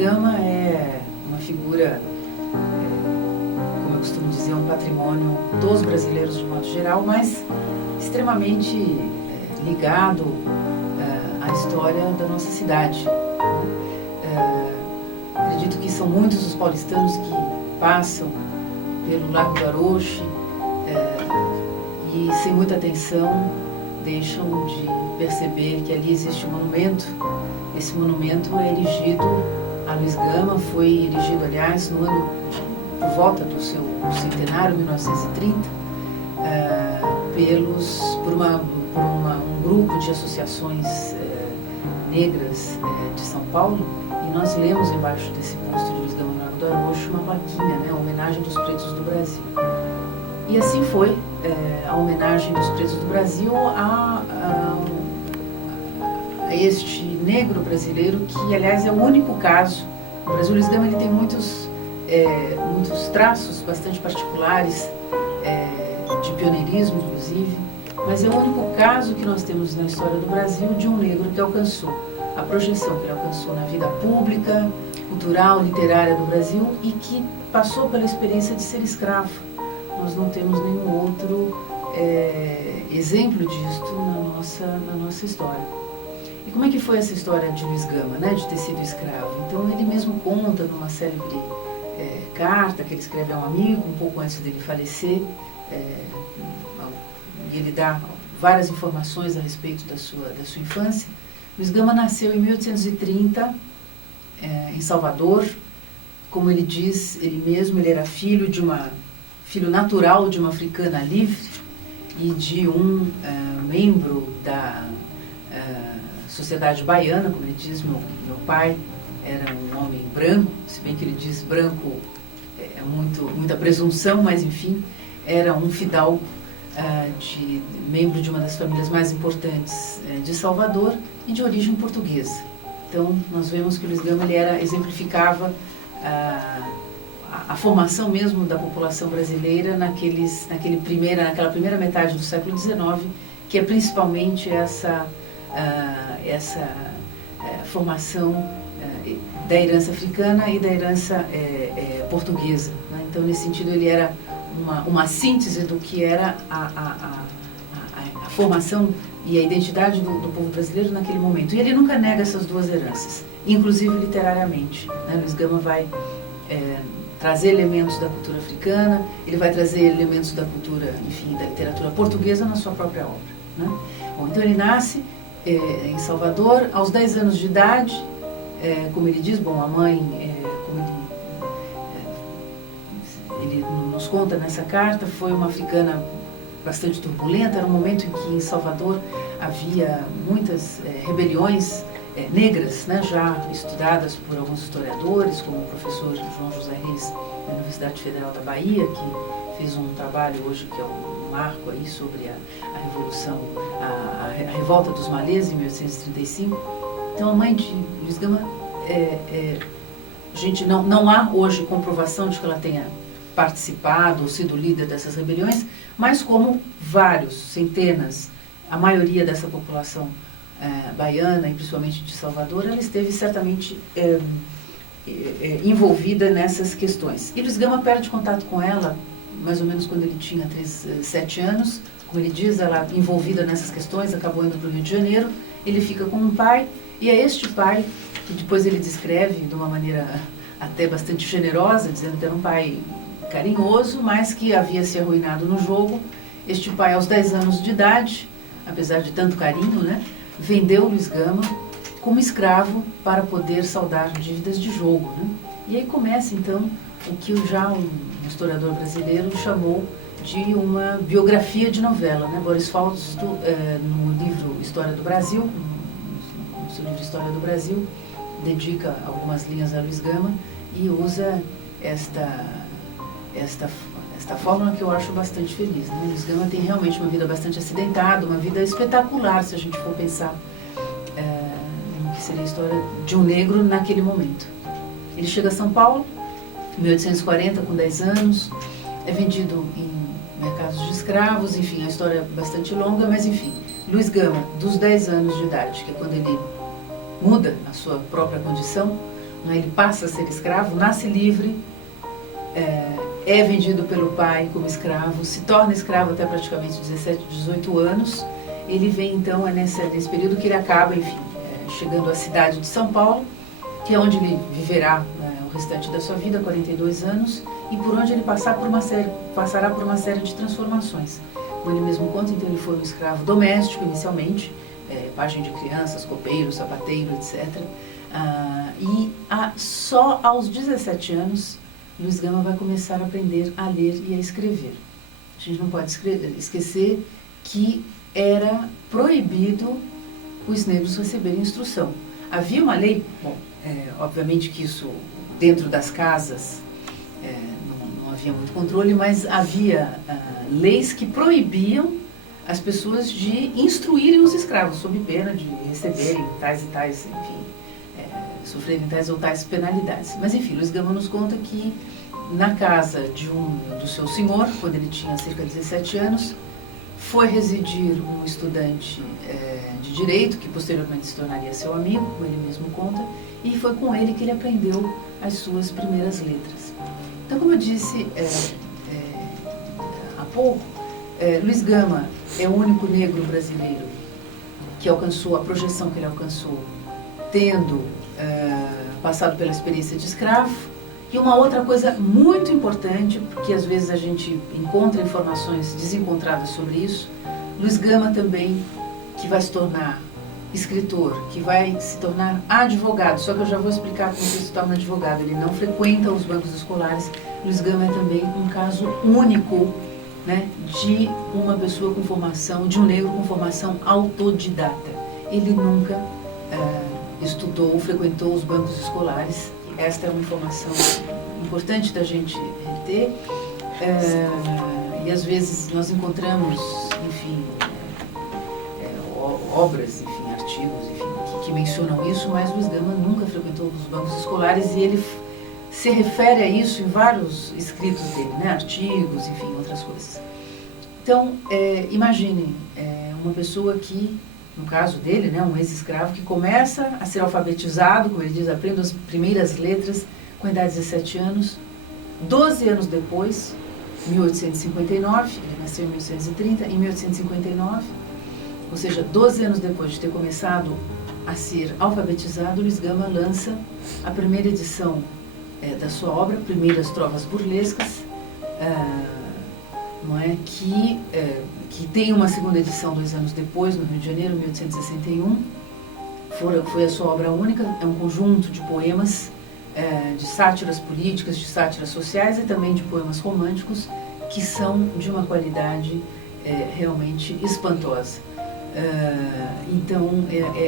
Gama é uma figura, como eu costumo dizer, um patrimônio dos brasileiros de modo geral, mas extremamente ligado à história da nossa cidade. Acredito que são muitos os paulistanos que passam pelo Largo do Arouche e, sem muita atenção, deixam de perceber que ali existe um monumento. Esse monumento é erigido a Luiz Gama, foi erigido, aliás, no ano por volta do seu centenário, 1930, por um grupo de associações negras de São Paulo, e nós lemos embaixo desse posto de Luiz Gama no Largo do Arouche uma plaquinha, né, a homenagem dos pretos do Brasil. E assim foi a homenagem dos pretos do Brasil a este negro brasileiro, que, aliás, é o único caso. O Brasil, Luiz Gama, ele tem muitos traços bastante particulares, de pioneirismo, inclusive, mas é o único caso que nós temos na história do Brasil de um negro que alcançou a projeção que ele alcançou na vida pública, cultural, literária do Brasil, e que passou pela experiência de ser escravo. Nós não temos nenhum outro exemplo disto na nossa história. E como é que foi essa história de Luiz Gama, né, de ter sido escravo? Então ele mesmo conta numa célebre carta que ele escreve a um amigo um pouco antes dele falecer, e ele dá várias informações a respeito da sua infância. Luiz Gama nasceu em 1830 em Salvador. Como ele diz, ele mesmo, ele era filho natural de uma africana livre e de um membro da sociedade baiana. Como ele diz, meu pai era um homem branco, se bem que ele diz branco é muita presunção, mas enfim, era um fidalgo, membro de uma das famílias mais importantes de Salvador e de origem portuguesa. Então nós vemos que Luiz Gama exemplificava a formação mesmo da população brasileira naquela primeira metade do século XIX, que é principalmente essa formação da herança africana e da herança portuguesa, né? Então, nesse sentido, ele era uma síntese do que era a formação e a identidade do povo brasileiro naquele momento. E ele nunca nega essas duas heranças, inclusive literariamente, né? Luiz Gama vai trazer elementos da cultura africana, ele vai trazer elementos da cultura, enfim, da literatura portuguesa na sua própria obra, né? Bom, então ele nasce em Salvador. Aos 10 anos de idade, como ele diz, a mãe, como ele nos conta nessa carta, foi uma africana bastante turbulenta. Era um momento em que em Salvador havia muitas rebeliões negras, né, já estudadas por alguns historiadores, como o professor João José Reis, da Universidade Federal da Bahia, que fez um trabalho hoje que é um marco aí sobre a Revolução, a Revolta dos Malês, em 1835. Então a mãe de Luiz Gama, gente, não há hoje comprovação de que ela tenha participado ou sido líder dessas rebeliões, mas como vários, centenas, a maioria dessa população baiana e principalmente de Salvador, ela esteve certamente envolvida nessas questões. E Luiz Gama perde contato com ela mais ou menos quando ele tinha 7 anos. Como ele diz, ela envolvida nessas questões, acabou indo para o Rio de Janeiro. Ele fica com um pai, e é este pai que depois ele descreve de uma maneira até bastante generosa, dizendo que era um pai carinhoso, mas que havia se arruinado no jogo. Este pai, aos 10 anos de idade, apesar de tanto carinho, né, vendeu Luiz Gama como escravo para poder saldar dívidas de jogo, né? E aí começa então o que já um historiador brasileiro chamou de uma biografia de novela, né? Boris Fausto, no livro História do Brasil, no seu livro História do Brasil, dedica algumas linhas a Luiz Gama e usa esta fórmula que eu acho bastante feliz, né? Luiz Gama tem realmente uma vida bastante acidentada, uma vida espetacular, se a gente for pensar no que seria a história de um negro naquele momento. Ele chega a São Paulo, em 1840, com 10 anos, é vendido em mercados de escravos, enfim, a história é bastante longa, mas enfim, Luiz Gama, dos 10 anos de idade, que é quando ele muda a sua própria condição, né? Ele passa a ser escravo, nasce livre, é vendido pelo pai como escravo, se torna escravo até praticamente 17, 18 anos. Ele vem então, nesse período que ele acaba, enfim, chegando à cidade de São Paulo, que é onde ele viverá o restante da sua vida, 42 anos, e por onde ele passará por uma série de transformações. Como ele mesmo conta, então ele foi um escravo doméstico inicialmente, pajem de crianças, copeiro, sapateiro, etc. Só aos 17 anos, Luiz Gama vai começar a aprender a ler e a escrever. A gente não pode esquecer que era proibido os negros receberem instrução. Havia uma lei, bom, obviamente que isso dentro das casas não havia muito controle, mas havia leis que proibiam as pessoas de instruírem os escravos, sob pena de receberem tais e tais, enfim, sofrerem tais ou tais penalidades. Mas enfim, Luiz Gama nos conta que na casa do seu senhor, quando ele tinha cerca de 17 anos, foi residir um estudante de direito, que posteriormente se tornaria seu amigo, como ele mesmo conta, e foi com ele que ele aprendeu as suas primeiras letras. Então, como eu disse há pouco, Luiz Gama é o único negro brasileiro que alcançou a projeção que ele alcançou, tendo passado pela experiência de escravo. E uma outra coisa muito importante, porque às vezes a gente encontra informações desencontradas sobre isso, Luiz Gama também, que vai se tornar escritor, que vai se tornar advogado, só que eu já vou explicar como ele se torna advogado, ele não frequenta os bancos escolares. Luiz Gama é também um caso único, né, de uma pessoa com formação, de um negro com formação autodidata. Ele nunca estudou, frequentou os bancos escolares. Esta é uma informação importante da gente ter, e às vezes nós encontramos, enfim, obras, enfim, artigos, enfim, que mencionam isso, mas Luiz Gama nunca frequentou os bancos escolares e ele se refere a isso em vários escritos dele, né, artigos, enfim, outras coisas. Então, imaginem uma pessoa que, no caso dele, né, um ex-escravo que começa a ser alfabetizado, como ele diz, aprende as primeiras letras com a idade de 17 anos. 12 anos depois, 1859, ele nasceu em 1830, em 1859, ou seja, 12 anos depois de ter começado a ser alfabetizado, Luiz Gama lança a primeira edição da sua obra, Primeiras Trovas Burlescas, não é? Que tem uma segunda edição 2 anos depois, no Rio de Janeiro, 1861. Foi a sua obra única, é um conjunto de poemas, de sátiras políticas, de sátiras sociais e também de poemas românticos, que são de uma qualidade realmente espantosa. Então,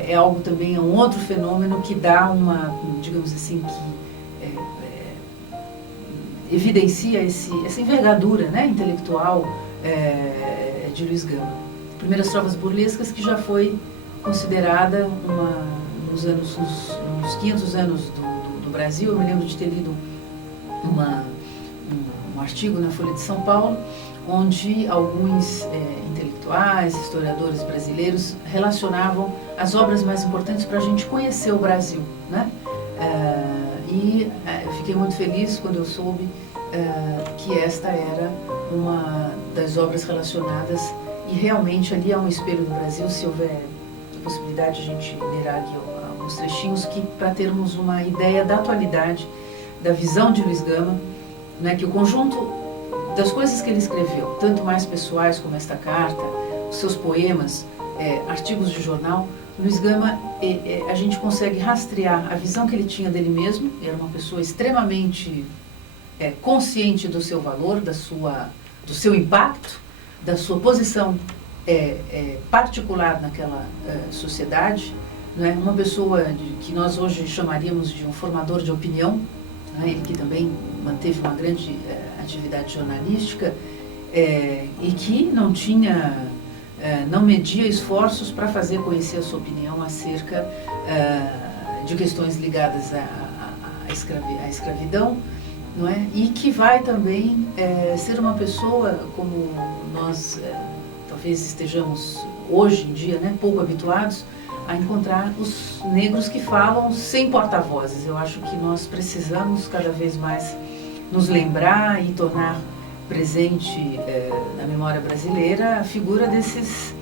é algo também, é um outro fenômeno que dá uma, digamos assim, que evidencia essa envergadura, né, intelectual de Luiz Gama. Primeiras Trovas Burlescas, que já foi considerada nos 500 anos do Brasil. Eu me lembro de ter lido um artigo na Folha de São Paulo, onde alguns intelectuais, historiadores brasileiros relacionavam as obras mais importantes para a gente conhecer o Brasil, né? Eu fiquei muito feliz quando eu soube que esta era uma das obras relacionadas, e realmente ali há um espelho do Brasil. Se houver a possibilidade de a gente ler aqui alguns trechinhos, para termos uma ideia da atualidade, da visão de Luiz Gama, né, que o conjunto das coisas que ele escreveu, tanto mais pessoais como esta carta, os seus poemas, artigos de jornal, Luiz Gama, a gente consegue rastrear a visão que ele tinha dele mesmo. Era uma pessoa extremamente consciente do seu valor, do seu impacto, da sua posição particular naquela sociedade, né? Uma pessoa que nós hoje chamaríamos de um formador de opinião, né? Ele que também manteve uma grande atividade jornalística e que não media esforços para fazer conhecer a sua opinião acerca de questões ligadas à escravidão, não é? E que vai também ser uma pessoa, como nós talvez estejamos hoje em dia, né, pouco habituados a encontrar os negros que falam sem porta-vozes. Eu acho que nós precisamos cada vez mais nos lembrar e tornar presente na memória brasileira a figura desses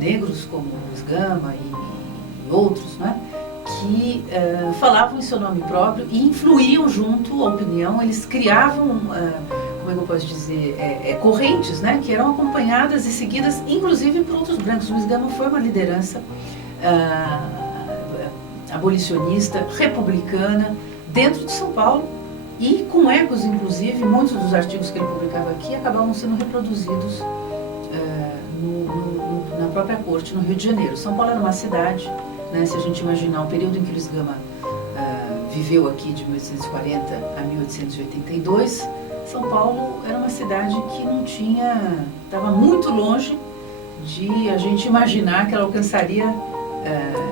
negros como Luiz Gama e outros, né, que falavam em seu nome próprio e influíam junto à opinião. Eles criavam, como é que eu posso dizer, correntes, né, que eram acompanhadas e seguidas inclusive por outros brancos. Luiz Gama foi uma liderança abolicionista, republicana, dentro de São Paulo, e com ecos, inclusive, muitos dos artigos que ele publicava aqui acabavam sendo reproduzidos na própria corte, no Rio de Janeiro. São Paulo era uma cidade, né, se a gente imaginar o período em que Luiz Gama viveu aqui, de 1840 a 1882, São Paulo era uma cidade que não tinha, estava muito longe de a gente imaginar que ela alcançaria,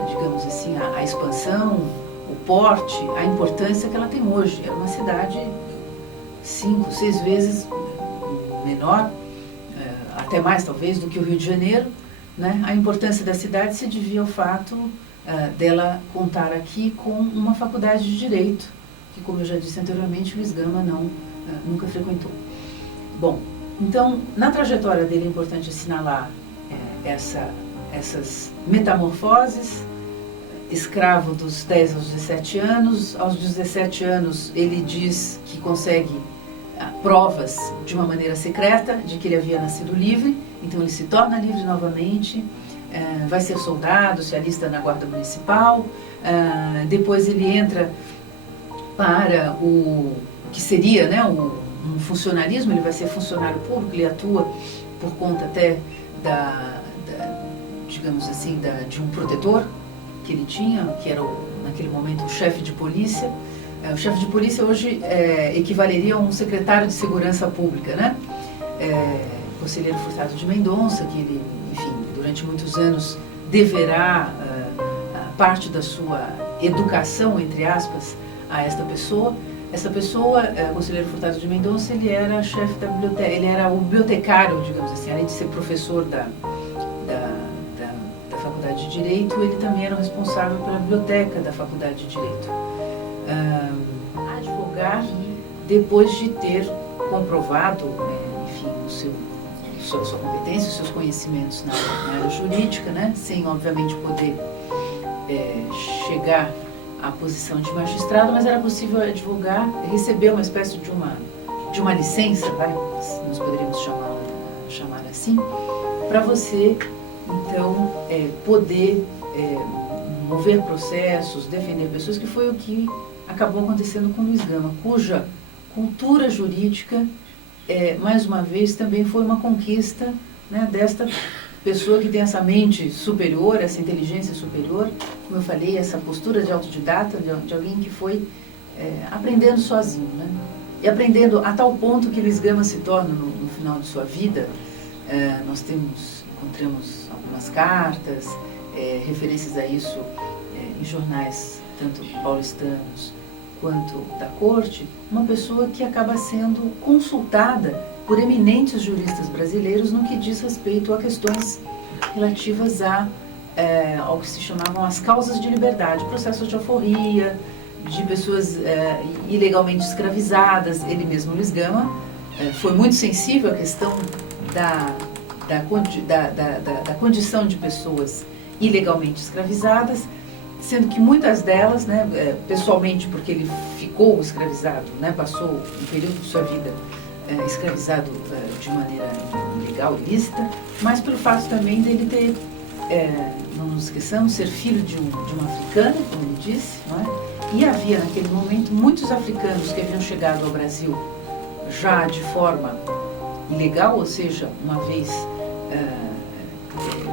digamos assim, a expansão, o porte, a importância que ela tem hoje. Era uma cidade 5, 6 vezes menor, até mais talvez, do que o Rio de Janeiro, né? A importância da cidade se devia ao fato dela contar aqui com uma faculdade de Direito, que, como eu já disse anteriormente, Luiz Gama nunca frequentou. Bom, então, na trajetória dele é importante assinalar essas metamorfoses. Escravo dos 10 aos 17 anos, aos 17 anos ele diz que consegue provas de uma maneira secreta de que ele havia nascido livre, então ele se torna livre novamente, vai ser soldado, se alista na Guarda Municipal, depois ele entra para o que seria, né, um funcionalismo. Ele vai ser funcionário público, ele atua por conta até digamos assim, de um protetor que ele tinha, que era naquele momento o chefe de polícia. O chefe de polícia hoje equivaleria a um secretário de segurança pública, né? Conselheiro Furtado de Mendonça, que ele, enfim, durante muitos anos deverá parte da sua educação, entre aspas, a esta pessoa. Essa pessoa, Conselheiro Furtado de Mendonça, ele era chefe da biblioteca, ele era o bibliotecário, digamos assim, além de ser professor da Faculdade de Direito, ele também era o responsável pela biblioteca da Faculdade de Direito. Advogar, depois de ter comprovado, enfim, sua competência, os seus conhecimentos na área jurídica, né, sem, obviamente, poder chegar à posição de magistrado, mas era possível advogar, receber uma espécie de uma licença, nós poderíamos chamar assim, para você, então, poder mover processos, defender pessoas, que foi o que acabou acontecendo com Luiz Gama, cuja cultura jurídica, mais uma vez, também foi uma conquista, né, desta pessoa que tem essa mente superior, essa inteligência superior, como eu falei, essa postura de autodidata, de alguém que foi aprendendo sozinho, né? E aprendendo a tal ponto que Luiz Gama se torna, no final de sua vida, nós encontramos algumas cartas, referências a isso em jornais, tanto paulistanos quanto da corte, uma pessoa que acaba sendo consultada por eminentes juristas brasileiros no que diz respeito a questões relativas ao que se chamavam as causas de liberdade, processos de alforria, de pessoas ilegalmente escravizadas. Ele mesmo, Luiz Gama, foi muito sensível à questão da condição de pessoas ilegalmente escravizadas, sendo que muitas delas, né, pessoalmente, porque ele ficou escravizado, né, passou um período de sua vida escravizado de maneira ilegal, ilícita, mas pelo fato também dele ter, não nos esqueçamos, ser filho de uma africana, como ele disse, não é? E havia naquele momento muitos africanos que haviam chegado ao Brasil já de forma ilegal, ou seja, uma vez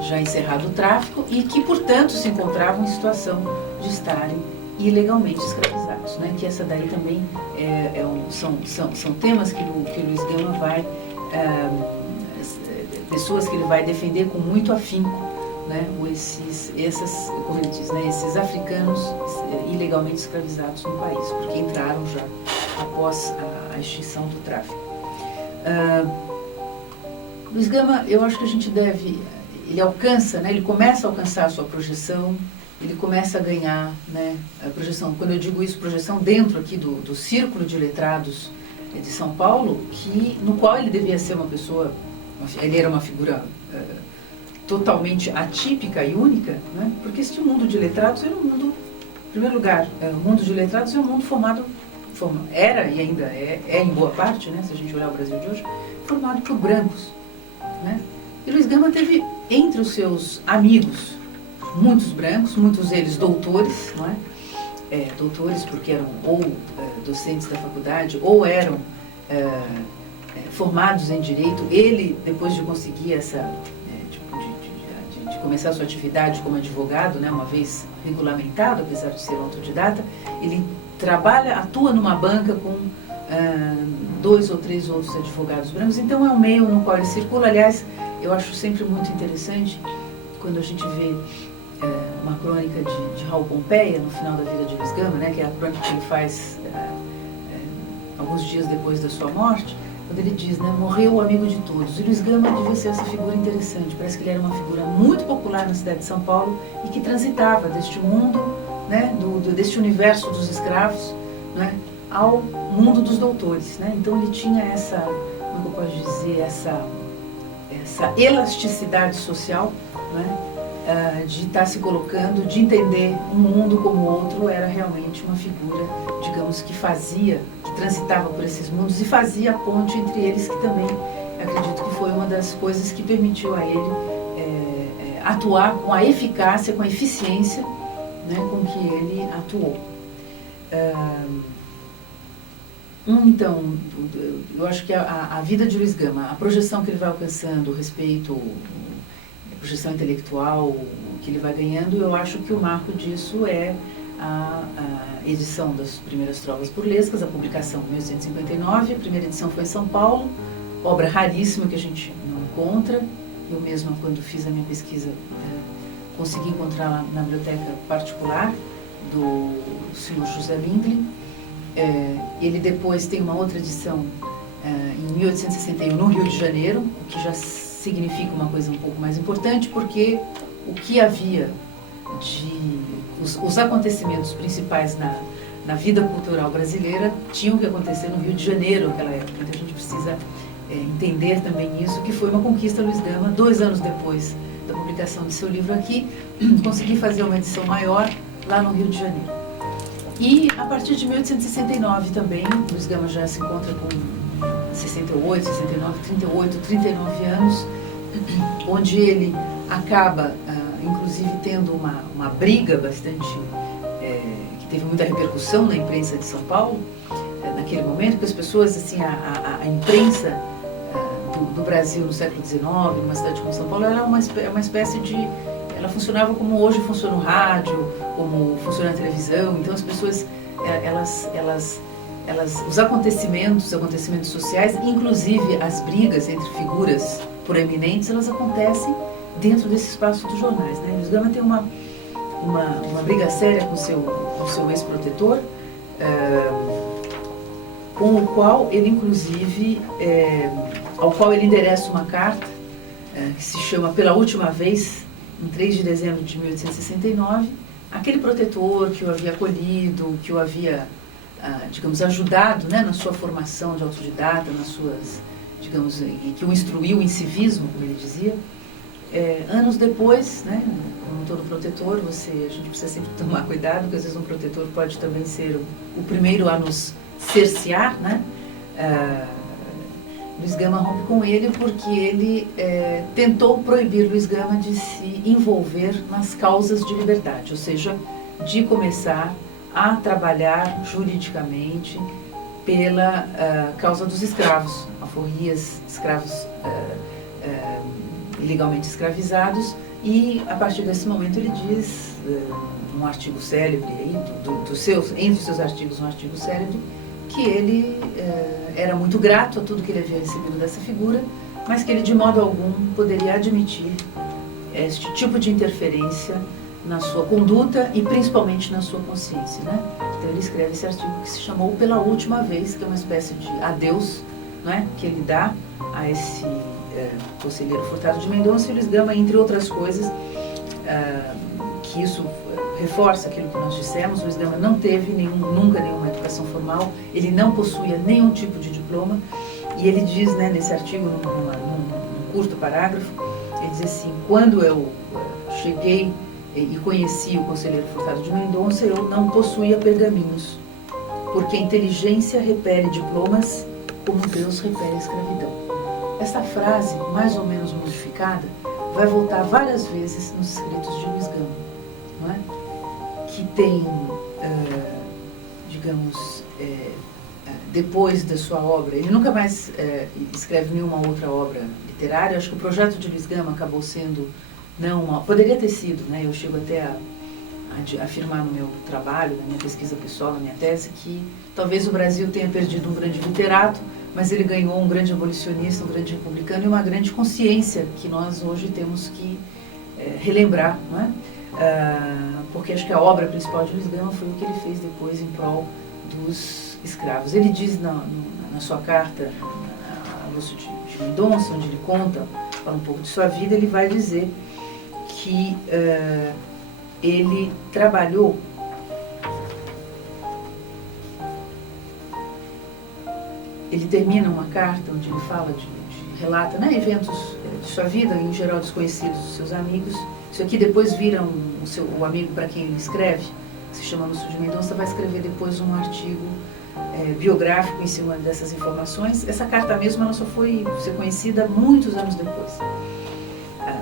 já encerrado o tráfico, e que, portanto, se encontravam em situação de estarem ilegalmente escravizados, né? Que essa daí também são temas que Luiz Gama vai, pessoas que ele vai defender com muito afinco, né? Essas correntes, né? Esses africanos ilegalmente escravizados no país, porque entraram já após a extinção do tráfico. Luiz Gama, eu acho que a gente deve ele alcança, né, ele começa a alcançar a sua projeção, ele começa a ganhar, né, a projeção. Quando eu digo isso, projeção dentro aqui do círculo de letrados de São Paulo, no qual ele devia ser uma pessoa, ele era uma figura totalmente atípica e única, né, porque este mundo de letrados era um mundo, em primeiro lugar, o mundo de letrados é um mundo era e ainda é em boa parte, né, se a gente olhar o Brasil de hoje, formado por brancos, né. E Luiz Gama teve entre os seus amigos muitos brancos, muitos deles doutores, não é? Doutores porque eram ou docentes da faculdade ou eram formados em direito. Ele, depois de conseguir de começar a sua atividade como advogado, né, uma vez regulamentado, apesar de ser autodidata, ele atua numa banca com 2 ou 3 outros advogados brancos. Então é um meio no qual ele circula. Aliás, eu acho sempre muito interessante quando a gente vê uma crônica de Raul Pompeia no final da vida de Luiz Gama, né, que é a crônica que ele faz alguns dias depois da sua morte, quando ele diz, né, morreu o amigo de todos. E Luiz Gama devia ser essa figura interessante. Parece que ele era uma figura muito popular na cidade de São Paulo e que transitava deste mundo, né, deste universo dos escravos, né, ao mundo dos doutores, né? Então ele tinha essa, como eu posso dizer, essa elasticidade social, né, de estar se colocando, de entender um mundo como o outro. Era realmente uma figura, digamos, que transitava por esses mundos e fazia a ponte entre eles, que também acredito que foi uma das coisas que permitiu a ele atuar com a eficácia, com a eficiência, né, com que ele atuou. Então, eu acho que a vida de Luiz Gama, a projeção que ele vai alcançando, o respeito, a projeção intelectual que ele vai ganhando, eu acho que o marco disso é a edição das primeiras trovas burlescas, a publicação em 1859, a primeira edição foi em São Paulo, obra raríssima que a gente não encontra. Eu mesma, quando fiz a minha pesquisa, consegui encontrar lá na biblioteca particular do senhor José Lindley. Ele depois tem uma outra edição em 1861 no Rio de Janeiro, o que já significa uma coisa um pouco mais importante, porque o que havia os acontecimentos principais na vida cultural brasileira tinham que acontecer no Rio de Janeiro naquela época. Então a gente precisa entender também isso, que foi uma conquista. Luiz Gama, 2 anos depois da publicação de seu livro aqui, conseguiu fazer uma edição maior lá no Rio de Janeiro. E a partir de 1869 também, Luiz Gama já se encontra com 68, 69, 38, 39 anos, onde ele acaba, inclusive, tendo uma briga bastante, que teve muita repercussão na imprensa de São Paulo, naquele momento, que as pessoas, assim, a imprensa do Brasil no século XIX, numa cidade como São Paulo, era uma espécie de... Ela funcionava como hoje funciona o rádio, como funciona a televisão. Então as pessoas, os acontecimentos sociais, inclusive as brigas entre figuras proeminentes, elas acontecem dentro desse espaço dos jornais, né? Luiz Gama tem uma briga séria com seu ex-protetor, com o qual ele, inclusive, ao qual ele endereça uma carta que se chama Pela Última Vez, em 3 de dezembro de 1869, aquele protetor que o havia acolhido, que o havia, digamos, ajudado, né, na sua formação de autodidata, nas suas, digamos, e que o instruiu em civismo, como ele dizia, anos depois, né, como todo protetor, a gente precisa sempre tomar cuidado, porque às vezes um protetor pode também ser o primeiro a nos cercear, né? Luiz Gama rompe com ele porque ele tentou proibir Luiz Gama de se envolver nas causas de liberdade, ou seja, de começar a trabalhar juridicamente pela causa dos escravos, alforrias, escravos ilegalmente escravizados. E a partir desse momento ele diz, um artigo célebre, aí, entre os seus artigos, um artigo célebre, que ele era muito grato a tudo que ele havia recebido dessa figura, mas que ele de modo algum poderia admitir este tipo de interferência na sua conduta e principalmente na sua consciência, né? Então ele escreve esse artigo que se chamou Pela Última Vez, que é uma espécie de adeus, não é? Que ele dá a esse Conselheiro Furtado de Mendonça, e Luiz Gama, entre outras coisas, que isso reforça aquilo que nós dissemos. Luiz Gama não teve nunca nenhuma educação formal, ele não possuía nenhum tipo de diploma, e ele diz, né, nesse artigo, num curto parágrafo, ele diz assim: quando eu cheguei e conheci o Conselheiro Furtado de Mendonça, eu não possuía pergaminhos, porque a inteligência repele diplomas como Deus repele a escravidão. Essa frase, mais ou menos modificada, vai voltar várias vezes nos escritos de Luiz Gama, não é? Que tem, digamos, depois da sua obra, ele nunca mais escreve nenhuma outra obra literária. Acho que o projeto de Luiz Gama acabou sendo, poderia ter sido, né? Eu chego até a afirmar no meu trabalho, na minha pesquisa pessoal, na minha tese, que talvez o Brasil tenha perdido um grande literato, mas ele ganhou um grande abolicionista, um grande republicano e uma grande consciência que nós hoje temos que relembrar, não é? Porque acho que a obra principal de Luiz Gama foi o que ele fez depois em prol dos escravos. Ele diz na sua carta a Lúcio de Mendonça, onde ele fala um pouco de sua vida, ele vai dizer que ele trabalhou ele termina uma carta onde ele fala relata, né, eventos de sua vida, em geral desconhecidos dos seus amigos. Isso aqui depois vira o amigo para quem ele escreve, que se chama Lúcio de Mendonça, vai escrever depois um artigo biográfico em cima dessas informações. Essa carta mesmo, ela só foi ser conhecida muitos anos depois,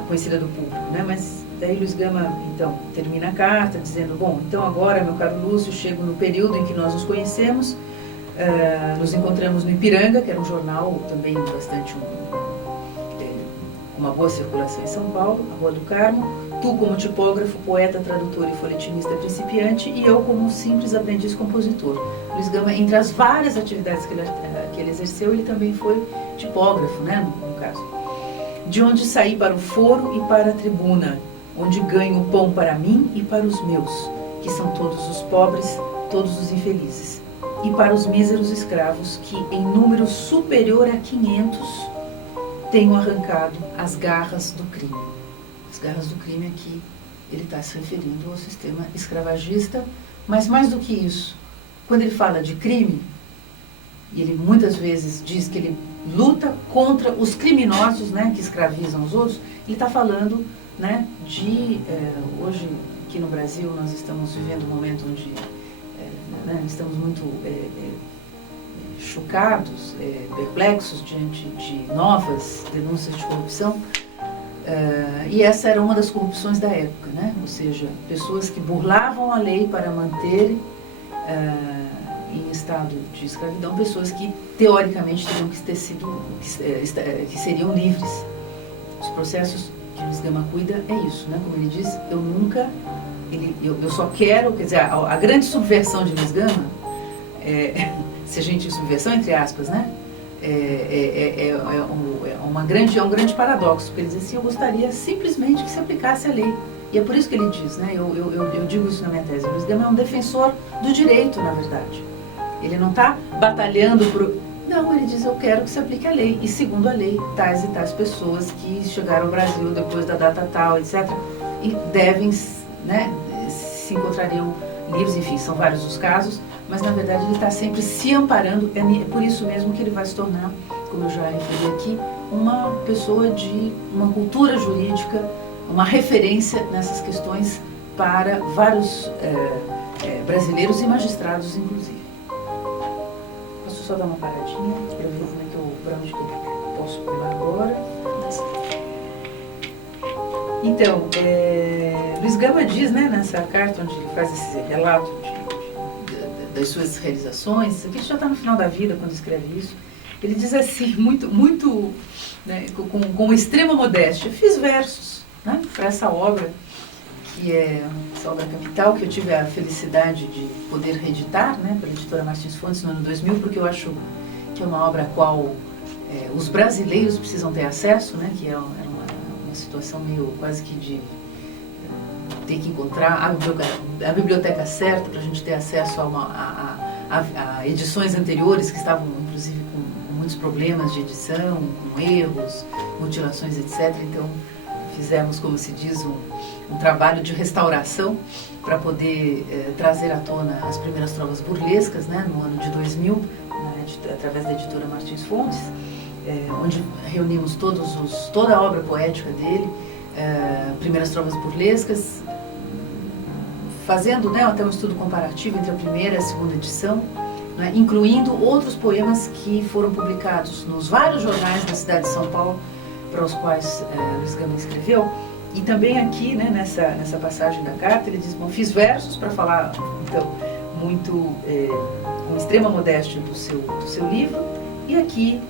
conhecida do público, né? Mas daí Luiz Gama, então, termina a carta dizendo: bom, então agora, meu caro Lúcio, chego no período em que nós nos conhecemos, nos encontramos no Ipiranga, que era um jornal também bastante uma boa circulação em São Paulo, a Rua do Carmo, tu como tipógrafo, poeta, tradutor e folhetinista principiante, e eu como um simples aprendiz compositor. Luiz Gama, entre as várias atividades que ele exerceu, ele também foi tipógrafo, né, no caso. De onde saí para o foro e para a tribuna, onde ganho pão para mim e para os meus, que são todos os pobres, todos os infelizes, e para os míseros escravos que, em número superior a 500, tenho arrancado as garras do crime. As garras do crime aqui, ele está se referindo ao sistema escravagista, mas mais do que isso, quando ele fala de crime, e ele muitas vezes diz que ele luta contra os criminosos, né, que escravizam os outros, ele está falando, né, hoje aqui no Brasil nós estamos vivendo um momento onde estamos muito chocados, perplexos diante de novas denúncias de corrupção, e essa era uma das corrupções da época, né? Ou seja, pessoas que burlavam a lei para manter em estado de escravidão pessoas que teoricamente teriam que ter sido, que seriam livres. Os processos que Luiz Gama cuida é isso, né? Como ele diz, eu só quero, quer dizer, a grande subversão de Luiz Gama, se a gente, subversão entre aspas, né? É um grande paradoxo, porque ele diz assim: eu gostaria simplesmente que se aplicasse a lei. E é por isso que ele diz, né? Eu digo isso na minha tese, Luiz Gama é um defensor do direito, na verdade. Ele não está batalhando por... Não, ele diz: eu quero que se aplique a lei. E segundo a lei, tais e tais pessoas que chegaram ao Brasil depois da data tal, etc., e devem, né, se encontrariam livres, enfim, são vários os casos, mas na verdade ele está sempre se amparando. É por isso mesmo que ele vai se tornar, como eu já referi aqui, uma pessoa de uma cultura jurídica, uma referência nessas questões para vários brasileiros e magistrados, inclusive. Posso só dar uma paradinha para ver como é que para onde que eu posso pular agora? Então, Luiz Gama diz, né, nessa carta onde ele faz esse relato das suas realizações, aqui já está no final da vida quando escreve isso, ele diz assim, muito, né, com extrema modéstia: fiz versos, né, para essa obra, que é essa obra capital, que eu tive a felicidade de poder reeditar, né, pela editora Martins Fontes no ano 2000, porque eu acho que é uma obra a qual os brasileiros precisam ter acesso, né, que é uma situação meio quase que de ter que encontrar a biblioteca certa para a gente ter acesso a edições anteriores que estavam, inclusive, com muitos problemas de edição, com erros, mutilações, etc. Então, fizemos, como se diz, um trabalho de restauração para poder trazer à tona as primeiras trovas burlescas, né, no ano de 2000, através da editora Martins Fontes, onde reunimos toda a obra poética dele, primeiras trovas burlescas, fazendo, né, até um estudo comparativo entre a primeira e a segunda edição, né, incluindo outros poemas que foram publicados nos vários jornais da cidade de São Paulo, para os quais Luiz Gama escreveu. E também aqui, né, nessa passagem da carta, ele diz, bom, fiz versos para falar, então, muito, com extrema modéstia do seu livro, e aqui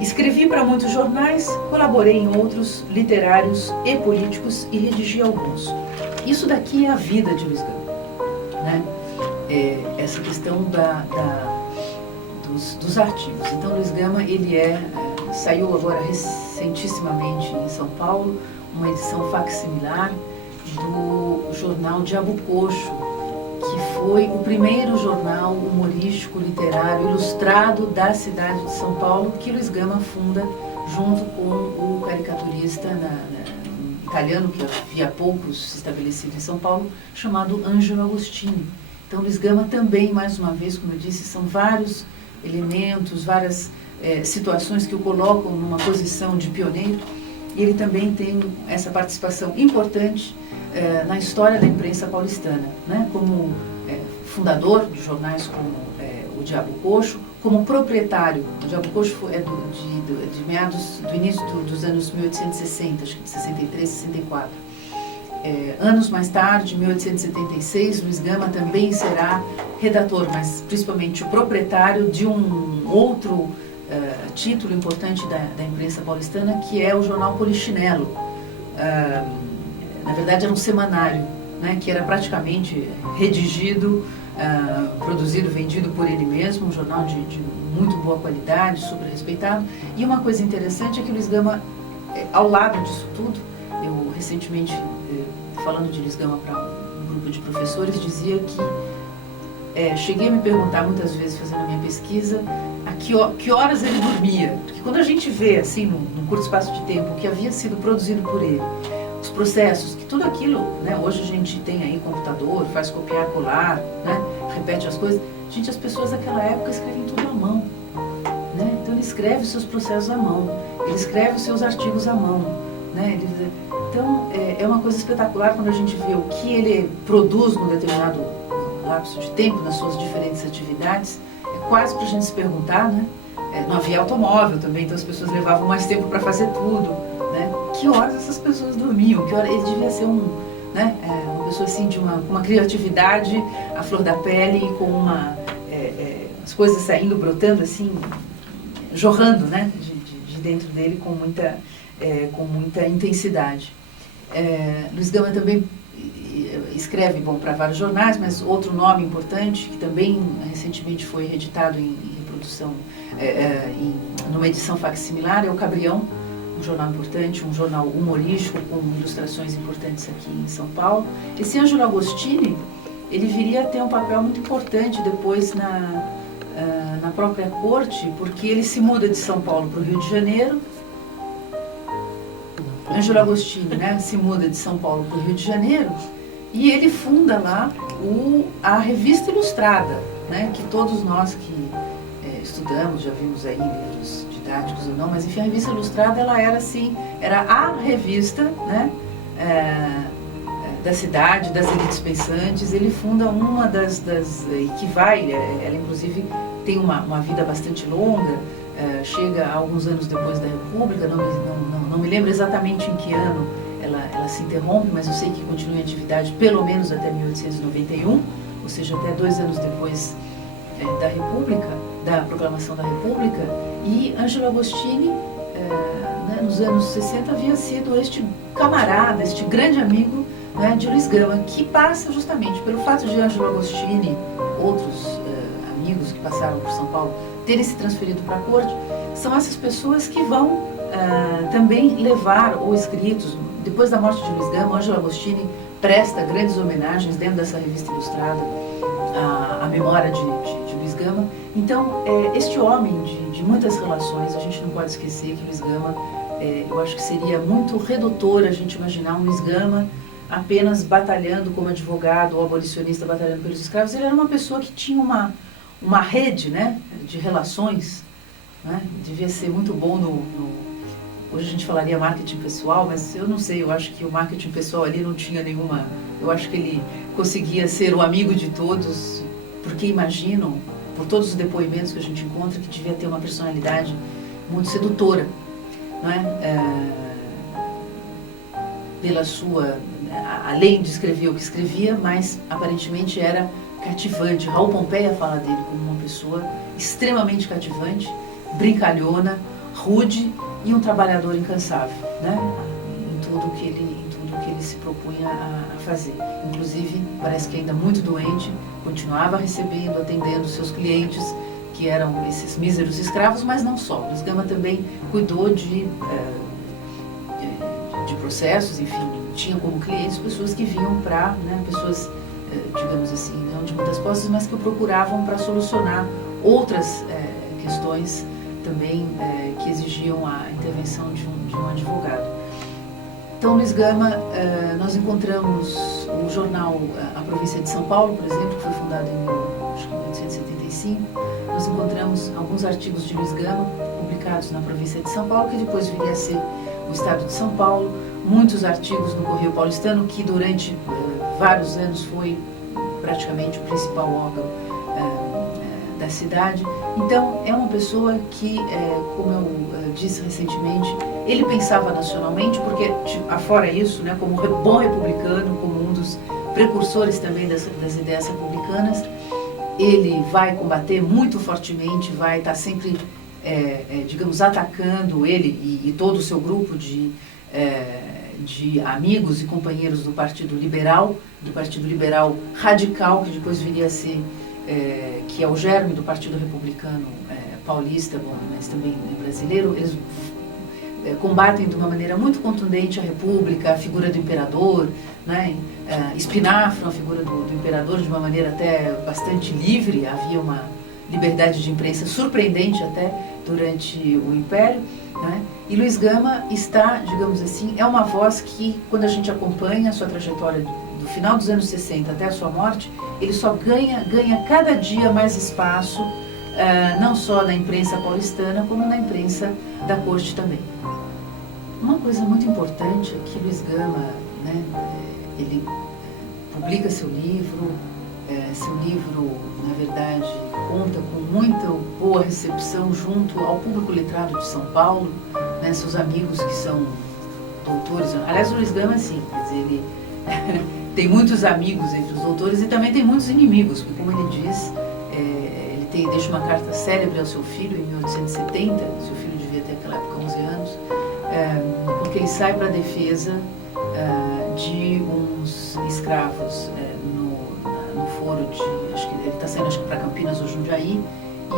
escrevi para muitos jornais, colaborei em outros literários e políticos e redigi alguns. Isso daqui é a vida de Luiz Gama, né? Essa questão dos artigos. Então, Luiz Gama, ele saiu agora recentissimamente em São Paulo, uma edição facsimilar do jornal Diabo Coxo, que foi o primeiro jornal humorístico, literário, ilustrado da cidade de São Paulo, que Luiz Gama funda junto com o caricaturista italiano, que havia poucos se estabelecido em São Paulo, chamado Ângelo Agostini. Então, Luiz Gama também, mais uma vez, como eu disse, são vários elementos, várias situações que o colocam numa posição de pioneiro, e ele também tem essa participação importante na história da imprensa paulistana, né? Como fundador de jornais como o Diabo Coxo, como proprietário. O Diabo Coxo é de meados do início dos anos 1860, acho que de 63, 64. Anos mais tarde, em 1876, Luiz Gama também será redator, mas principalmente o proprietário de um outro título importante da imprensa paulistana, que é o jornal Polichinelo. Na verdade, era um semanário, né, que era praticamente redigido, produzido, vendido por ele mesmo, um jornal de muito boa qualidade, super respeitado. E uma coisa interessante é que Luiz Gama, ao lado disso tudo, eu recentemente, falando de Luiz Gama para um grupo de professores, dizia que cheguei a me perguntar muitas vezes, fazendo a minha pesquisa, a que horas ele dormia. Porque quando a gente vê, assim, num curto espaço de tempo, o que havia sido produzido por ele, os processos, que tudo aquilo, né, hoje a gente tem aí computador, faz copiar, colar, né, repete as coisas. Gente, as pessoas daquela época escrevem tudo à mão, né? Então ele escreve os seus processos à mão, ele escreve os seus artigos à mão, né? Então é uma coisa espetacular quando a gente vê o que ele produz num determinado lapso de tempo, nas suas diferentes atividades. É quase para a gente se perguntar, né? Não havia automóvel também, então as pessoas levavam mais tempo para fazer tudo, né? Que horas essas pessoas dormiam? Que hora ele devia ser uma pessoa assim de uma criatividade à flor da pele, com as coisas saindo, brotando assim, jorrando, né? De dentro dele com muita intensidade. Luiz Gama também escreve, bom, para vários jornais, mas outro nome importante, que também recentemente foi reeditado em reprodução, numa edição facsimilar, é o Cabrião, um jornal importante, um jornal humorístico com ilustrações importantes aqui em São Paulo. Esse Ângelo Agostini, ele viria a ter um papel muito importante depois na própria corte, porque ele se muda de São Paulo para o Rio de Janeiro. Ângelo Agostini, né, se muda de São Paulo para o Rio de Janeiro, e ele funda lá a Revista Ilustrada, né, que todos nós que estudamos, já vimos aí livros didáticos ou não, mas enfim, a Revista Ilustrada, ela era assim, era a revista, né, da cidade, das elites pensantes. Ele funda uma que vai, ela inclusive tem uma vida bastante longa, chega alguns anos depois da República, não me lembro exatamente em que ano ela se interrompe, mas eu sei que continua em atividade pelo menos até 1891, ou seja, até 2 anos depois da República, da proclamação da República. E Ângelo Agostini, né, nos anos 60, havia sido este camarada, este grande amigo, né, de Luiz Gama, que passa justamente pelo fato de Ângelo Agostini, outros amigos que passaram por São Paulo, terem se transferido para a corte, são essas pessoas que vão também levar ou escritos. Depois da morte de Luiz Gama, Ângelo Agostini presta grandes homenagens dentro dessa revista ilustrada à memória de Luiz Gama. Então, este homem de muitas relações, a gente não pode esquecer que Luiz Gama eu acho que seria muito redutor a gente imaginar um Luiz Gama apenas batalhando como advogado ou abolicionista batalhando pelos escravos. Ele era uma pessoa que tinha uma rede, né, de relações, né? Devia ser muito bom hoje a gente falaria marketing pessoal, mas eu não sei, eu acho que o marketing pessoal ali não tinha nenhuma... Eu acho que ele conseguia ser o amigo de todos, porque imagino, por todos os depoimentos que a gente encontra, que devia ter uma personalidade muito sedutora, não é? Pela sua... Além de escrever o que escrevia, mas aparentemente era cativante. Raul Pompeia fala dele como uma pessoa extremamente cativante, brincalhona, rude e um trabalhador incansável, né? Em tudo que ele se propunha a fazer. Inclusive, parece que ainda muito doente, continuava recebendo, atendendo seus clientes, que eram esses míseros escravos, mas não só. Luiz Gama também cuidou de processos, enfim, tinha como clientes pessoas que vinham para, né, pessoas, digamos assim, não de muitas posses, mas que o procuravam para solucionar outras questões também que exigiam a intervenção de um advogado. Então, Luiz Gama, nós encontramos o jornal A Província de São Paulo, por exemplo, que foi fundado em 1875. Nós encontramos alguns artigos de Luiz Gama publicados na Província de São Paulo, que depois viria a ser o Estado de São Paulo, muitos artigos no Correio Paulistano, que durante vários anos foi praticamente o principal órgão da cidade. Então, é uma pessoa que, como eu disse recentemente, ele pensava nacionalmente, porque, afora isso, né, como bom republicano, como um dos precursores também das ideias republicanas, ele vai combater muito fortemente, vai estar sempre, digamos, atacando ele e todo o seu grupo de amigos e companheiros do Partido Liberal Radical, que depois viria a ser, que é o germe do Partido Republicano paulista, bom, mas também brasileiro. Eles combatem de uma maneira muito contundente a República, a figura do imperador, né? Espinafram a figura do imperador de uma maneira até bastante livre. Havia uma liberdade de imprensa surpreendente até durante o Império, né? E Luiz Gama está, digamos assim, é uma voz que, quando a gente acompanha a sua trajetória do final dos anos 60 até a sua morte, ele só ganha cada dia mais espaço, não só na imprensa paulistana, como na imprensa da corte também. Uma coisa muito importante é que Luiz Gama, né, ele publica seu livro, na verdade, conta com muita boa recepção junto ao público letrado de São Paulo, né, seus amigos que são doutores. Aliás, o Luiz Gama, assim, quer dizer, ele tem muitos amigos entre os doutores e também tem muitos inimigos, porque, como ele diz, ele deixa uma carta célebre ao seu filho em 1870, seu filho devia ter naquela época 11 anos, porque ele sai para a defesa de uns escravos no foro de, acho que ele está saindo para Campinas ou Jundiaí,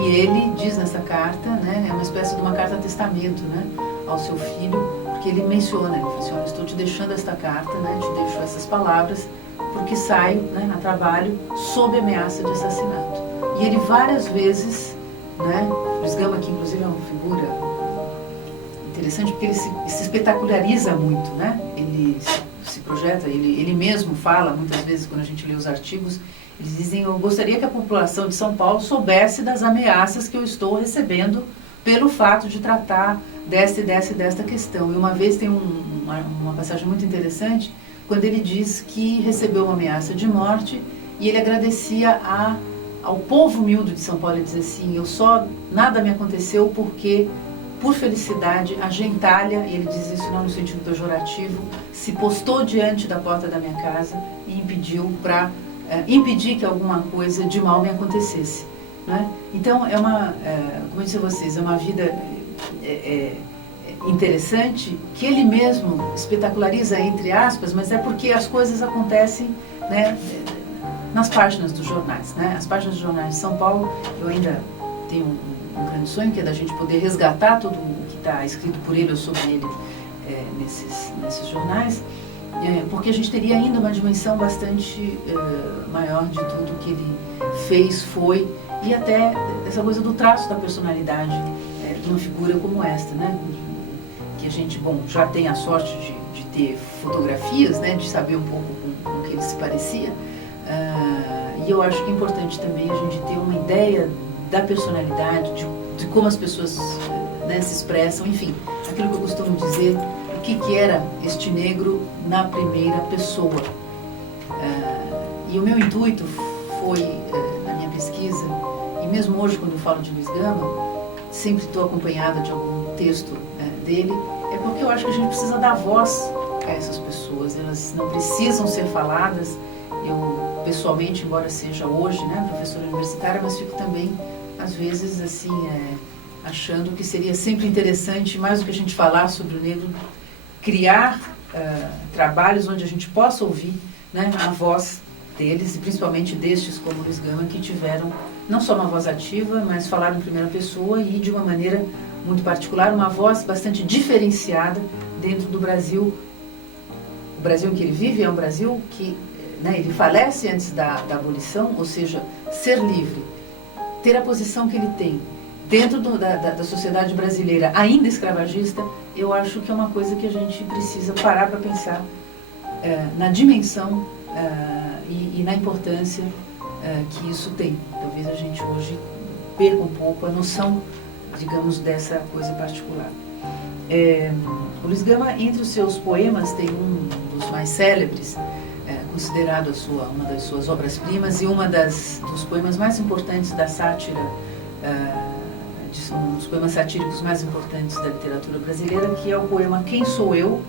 e ele diz nessa carta, né, é uma espécie de uma carta-testamento, né, ao seu filho, porque ele menciona, ele fala assim: olha, estou te deixando esta carta, né, te deixo essas palavras, porque saio, né, a trabalho sob ameaça de assassinato. E ele várias vezes, né, Luiz Gama, que inclusive é uma figura interessante, porque ele se espetaculariza muito, né, ele se projeta, ele mesmo fala, muitas vezes quando a gente lê os artigos, eles dizem: eu gostaria que a população de São Paulo soubesse das ameaças que eu estou recebendo pelo fato de tratar desta questão. E uma vez tem uma passagem muito interessante, quando ele diz que recebeu uma ameaça de morte e ele agradecia ao povo humilde de São Paulo. Ele diz assim: nada me aconteceu porque, por felicidade, a gentalha, e ele diz isso não no sentido pejorativo, se postou diante da porta da minha casa e impediu impedir que alguma coisa de mal me acontecesse, né? Então, como eu disse a vocês, é uma vida interessante, que ele mesmo espetaculariza, entre aspas, mas é porque as coisas acontecem, né, nas páginas dos jornais, né? As páginas dos jornais de São Paulo, eu ainda tenho um grande sonho, que é da gente poder resgatar tudo o que está escrito por ele ou sobre ele nesses jornais, porque a gente teria ainda uma dimensão bastante maior de tudo que ele fez, foi, e até essa coisa do traço da personalidade de uma figura como esta, né? que a gente, bom, já tem a sorte de ter fotografias, né, de saber um pouco com que ele se parecia, e eu acho que é importante também a gente ter uma ideia da personalidade, de como as pessoas, né, se expressam, enfim, aquilo que eu costumo dizer, o que era este negro na primeira pessoa. E o meu intuito foi, na minha pesquisa, e mesmo hoje quando eu falo de Luiz Gama, sempre estou acompanhada de algum texto dele, é porque eu acho que a gente precisa dar voz a essas pessoas, elas não precisam ser faladas. Eu, pessoalmente, embora seja hoje, né, professora universitária, mas fico também, às vezes, assim, achando que seria sempre interessante, mais do que a gente falar sobre o negro, criar trabalhos onde a gente possa ouvir, né, a voz deles, e principalmente destes como Luiz Gama, que tiveram não só uma voz ativa, mas falaram em primeira pessoa e de uma maneira muito particular, uma voz bastante diferenciada dentro do Brasil. O Brasil em que ele vive é um Brasil que, né, ele falece antes da abolição, ou seja, ser livre, ter a posição que ele tem dentro da sociedade brasileira, ainda escravagista, eu acho que é uma coisa que a gente precisa parar para pensar na dimensão e na importância que isso tem. Talvez a gente hoje perca um pouco a noção, digamos, dessa coisa particular. O Luiz Gama, entre os seus poemas, tem um dos mais célebres, considerado uma das suas obras-primas e dos poemas mais importantes da sátira, um dos poemas satíricos mais importantes da literatura brasileira, que é o poema Quem Sou Eu?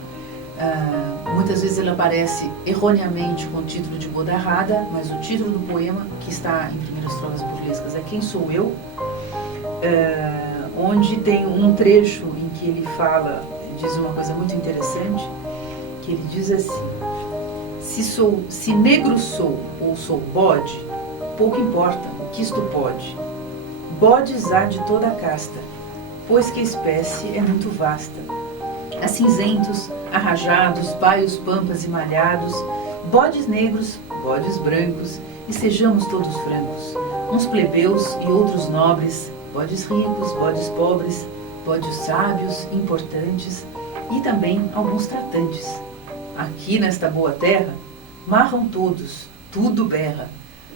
Muitas vezes ele aparece erroneamente com o título de Bodarrada, mas o título do poema, que está em Primeiras Trovas Burlescas, é Quem Sou Eu? Onde tem um trecho em que ele diz uma coisa muito interessante, que ele diz assim: se negro sou ou sou bode, pouco importa o que isto pode. Bodes há de toda a casta, pois que a espécie é muito vasta. Há cinzentos, arrajados, baios, pampas e malhados, bodes negros, bodes brancos, e sejamos todos francos, uns plebeus e outros nobres, bodes ricos, bodes pobres, bodes sábios, importantes, e também alguns tratantes. Aqui nesta boa terra, marram todos, tudo berra,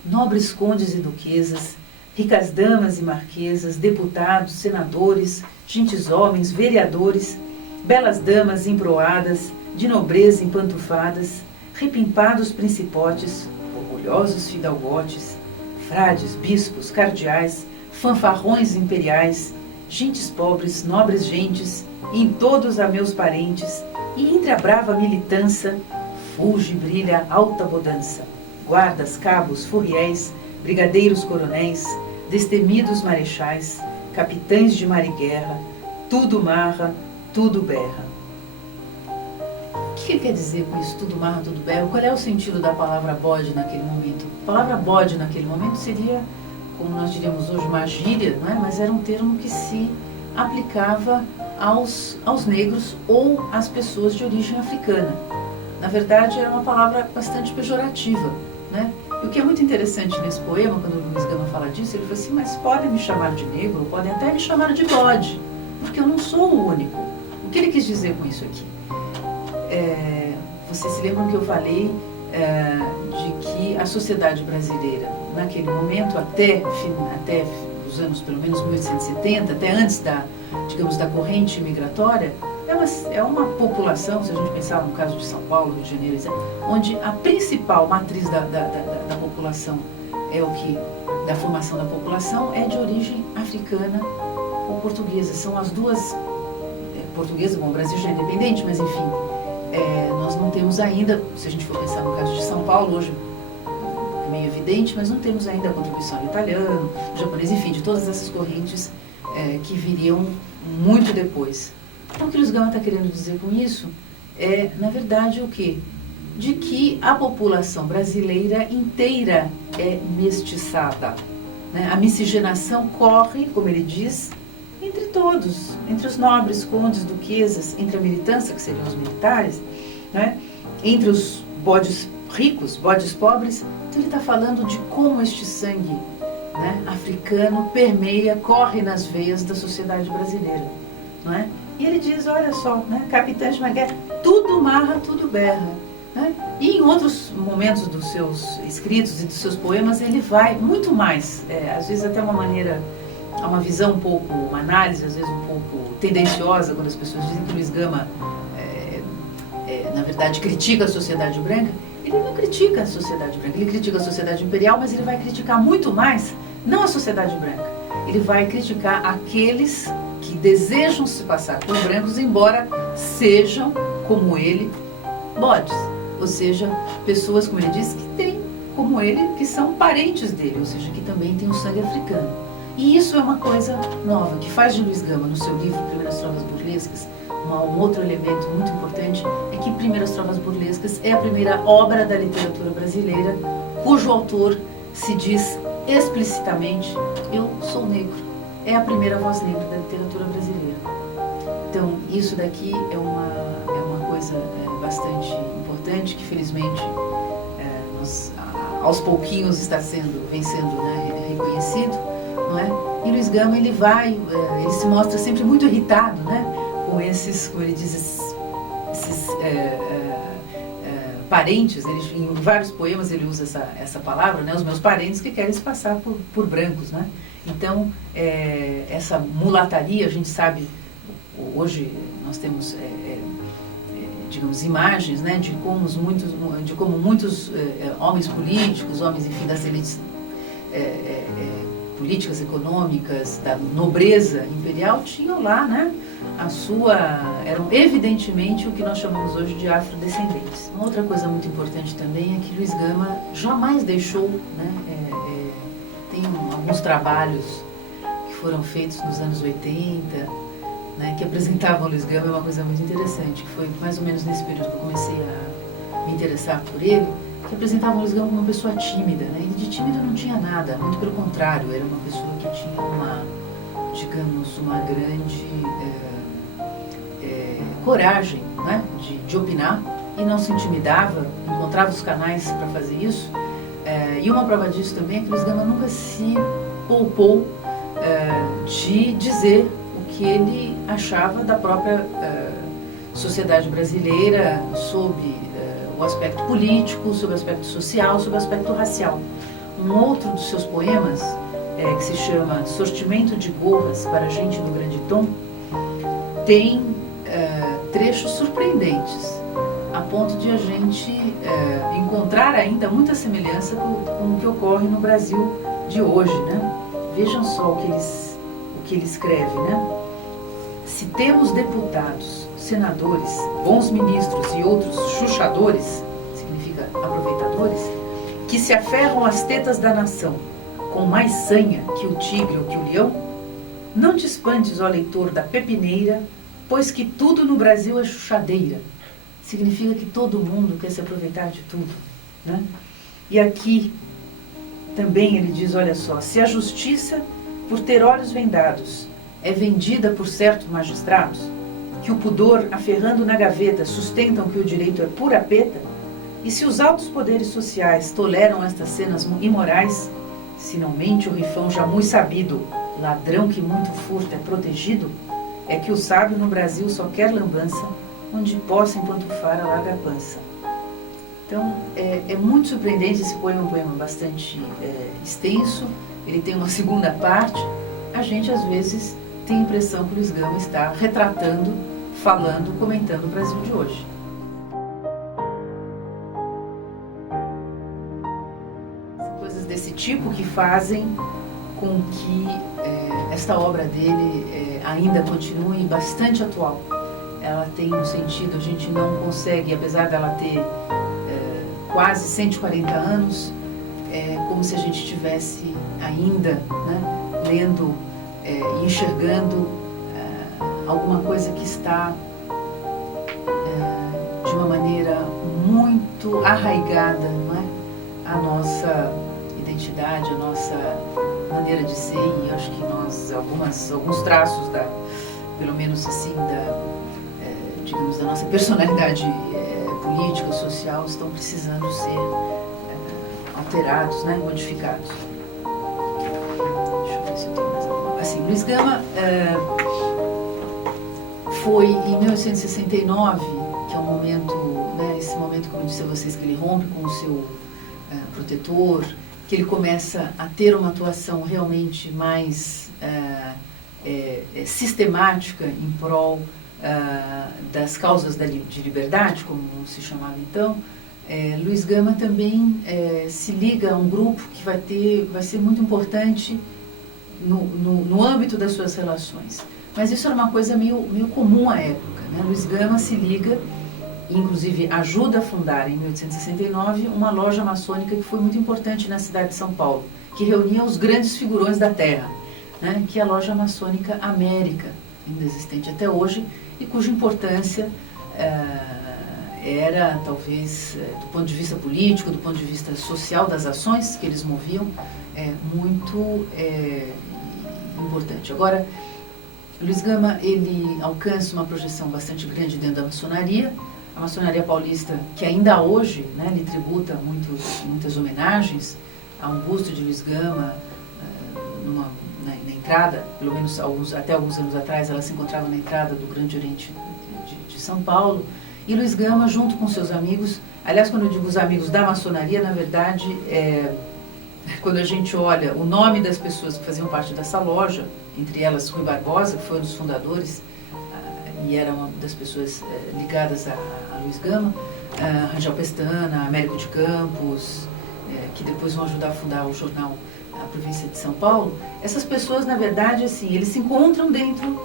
nobres condes e duquesas, ricas damas e marquesas, deputados, senadores, gentes homens, vereadores, belas damas emproadas, de nobreza empantufadas, repimpados principotes, orgulhosos fidalgotes, frades, bispos, cardeais, fanfarrões imperiais, gentes pobres, nobres gentes, em todos há meus parentes, e entre a brava militância, fulge e brilha alta bodança, guardas, cabos, furriéis, brigadeiros coronéis, destemidos marechais, capitães de mar e guerra, tudo marra, tudo berra. O que ele quer dizer com isso, tudo marra, tudo berra? Qual é o sentido da palavra bode naquele momento? A palavra bode naquele momento seria, como nós diríamos hoje, uma gíria, não é? Mas era um termo que se aplicava aos negros ou às pessoas de origem africana. Na verdade, era uma palavra bastante pejorativa, né? E o que é muito interessante nesse poema, quando o Luiz Gama fala disso, ele fala assim: mas podem me chamar de negro, podem até me chamar de bode, porque eu não sou o único. O que ele quis dizer com isso aqui? Vocês se lembram que eu falei de que a sociedade brasileira, naquele momento, até os anos pelo menos 1870, até antes da corrente migratória, é uma população, se a gente pensar no caso de São Paulo, Rio de Janeiro, onde a principal matriz da população da formação da população é de origem africana ou portuguesa. São as duas, portuguesa, bom, o Brasil já é independente, mas enfim, nós não temos ainda, se a gente for pensar no caso de São Paulo, hoje é meio evidente, mas não temos ainda a contribuição do italiano, do japonês, enfim, de todas essas correntes que viriam muito depois. Então, o que Luiz Gama está querendo dizer com isso é, na verdade, o quê? De que a população brasileira inteira é mestiçada, né? A miscigenação corre, como ele diz, entre todos, entre os nobres, condes, duquesas, entre a militância, que seriam os militares, né? Entre os bodes ricos, bodes pobres. Então, ele está falando de como este sangue, né, africano permeia, corre nas veias da sociedade brasileira, não é? E ele diz, olha só, né, capitães de uma guerra, tudo marra, tudo berra. Né? E em outros momentos dos seus escritos e dos seus poemas, ele vai muito mais, às vezes até uma visão um pouco, uma análise às vezes um pouco tendenciosa, quando as pessoas dizem que Luiz Gama, na verdade, critica a sociedade branca. Ele não critica a sociedade branca, ele critica a sociedade imperial, mas ele vai criticar muito mais, não a sociedade branca, ele vai criticar aqueles que desejam se passar por brancos, embora sejam, como ele, bodes. Ou seja, pessoas, como ele diz, que têm, como ele, que são parentes dele, ou seja, que também têm o sangue africano. E isso é uma coisa nova, que faz de Luiz Gama, no seu livro Primeiras Trovas Burlescas, um outro elemento muito importante, é que Primeiras Trovas Burlescas é a primeira obra da literatura brasileira, cujo autor se diz explicitamente, eu sou negro. É a primeira voz negra da literatura brasileira. Então, isso daqui é uma coisa bastante importante, que felizmente aos pouquinhos vem sendo, né, reconhecido, não é? E Luiz Gama, ele se mostra sempre muito irritado, né, com esses, como ele diz, esses parentes. Em vários poemas ele usa essa palavra, né, os meus parentes que querem se passar por brancos, né? Então, essa mulataria, a gente sabe, hoje nós temos, digamos, imagens, né, de como muitos homens políticos, homens, enfim, das elites políticas, econômicas, da nobreza imperial, tinham lá, né, eram evidentemente o que nós chamamos hoje de afrodescendentes. Uma outra coisa muito importante também é que Luiz Gama jamais deixou, né, tem alguns trabalhos que foram feitos nos anos 80, né, que apresentavam Luiz Gama, é uma coisa muito interessante, que foi mais ou menos nesse período que eu comecei a me interessar por ele, que apresentavam Luiz Gama como uma pessoa tímida, né? Ele de tímido não tinha nada, muito pelo contrário, era uma pessoa que tinha digamos, uma grande coragem, né, de opinar, e não se intimidava, encontrava os canais para fazer isso. E uma prova disso também é que Luiz Gama nunca se poupou de dizer o que ele achava da própria sociedade brasileira, sobre o aspecto político, sobre o aspecto social, sobre o aspecto racial. Um outro dos seus poemas, que se chama Sortimento de Gorras para Gente do Grande Tom, tem trechos surpreendentes, a ponto de a gente encontrar ainda muita semelhança com o que ocorre no Brasil de hoje, né? Vejam só o que ele escreve, né? Se temos deputados, senadores, bons ministros e outros chuchadores, significa aproveitadores, que se aferram às tetas da nação, com mais sanha que o tigre ou que o leão, não te espantes, ó leitor da pepineira, pois que tudo no Brasil é chuchadeira. Significa que todo mundo quer se aproveitar de tudo, né? E aqui também ele diz, olha só, se a justiça, por ter olhos vendados, é vendida por certos magistrados, que o pudor, aferrando na gaveta, sustentam que o direito é pura peta, e se os altos poderes sociais toleram estas cenas imorais, se não mente o rifão já muito sabido, ladrão que muito furta é protegido, é que o sábio no Brasil só quer lambança, onde possa empantufar a larga pança. Então, é muito surpreendente esse poema, um poema bastante extenso, ele tem uma segunda parte. A gente, às vezes, tem a impressão que o Luiz Gama está retratando, falando, comentando o Brasil de hoje. Coisas desse tipo que fazem com que esta obra dele ainda continue bastante atual. Ela tem um sentido, a gente não consegue, apesar dela ter quase 140 anos, como se a gente estivesse ainda, né, lendo e enxergando alguma coisa que está de uma maneira muito arraigada, não é? A nossa identidade, a nossa maneira de ser, e acho que alguns traços pelo menos assim, digamos, da nossa personalidade política, social, estão precisando ser alterados, né, modificados. Deixa eu ver se eu tenho mais alguma. Assim, Luiz Gama foi em 1869, que é um momento, né, esse momento, como eu disse a vocês, que ele rompe com o seu protetor, que ele começa a ter uma atuação realmente mais sistemática em prol das causas de liberdade, como se chamava então. Luiz Gama também se liga a um grupo que vai ser muito importante no âmbito das suas relações. Mas isso era uma coisa meio comum à época, né? Luiz Gama se liga, inclusive ajuda a fundar em 1869 uma loja maçônica que foi muito importante na cidade de São Paulo, que reunia os grandes figurões da terra, né? Que é a loja maçônica América, ainda existente até hoje, e cuja importância era, talvez, do ponto de vista político, do ponto de vista social das ações que eles moviam, muito importante. Agora, Luiz Gama, ele alcança uma projeção bastante grande dentro da maçonaria. A maçonaria paulista, que ainda hoje, né, lhe tributa muitas homenagens. Há um busto de Luiz Gama na entrada, pelo menos até alguns anos atrás, ela se encontrava na entrada do Grande Oriente de São Paulo. E Luiz Gama, junto com seus amigos, aliás, quando eu digo os amigos da maçonaria, na verdade, quando a gente olha o nome das pessoas que faziam parte dessa loja, entre elas Rui Barbosa, que foi um dos fundadores e era uma das pessoas ligadas a Luiz Gama, Rangel Pestana, Américo de Campos, que depois vão ajudar a fundar o jornal A Província de São Paulo. Essas pessoas, na verdade, assim, eles se encontram dentro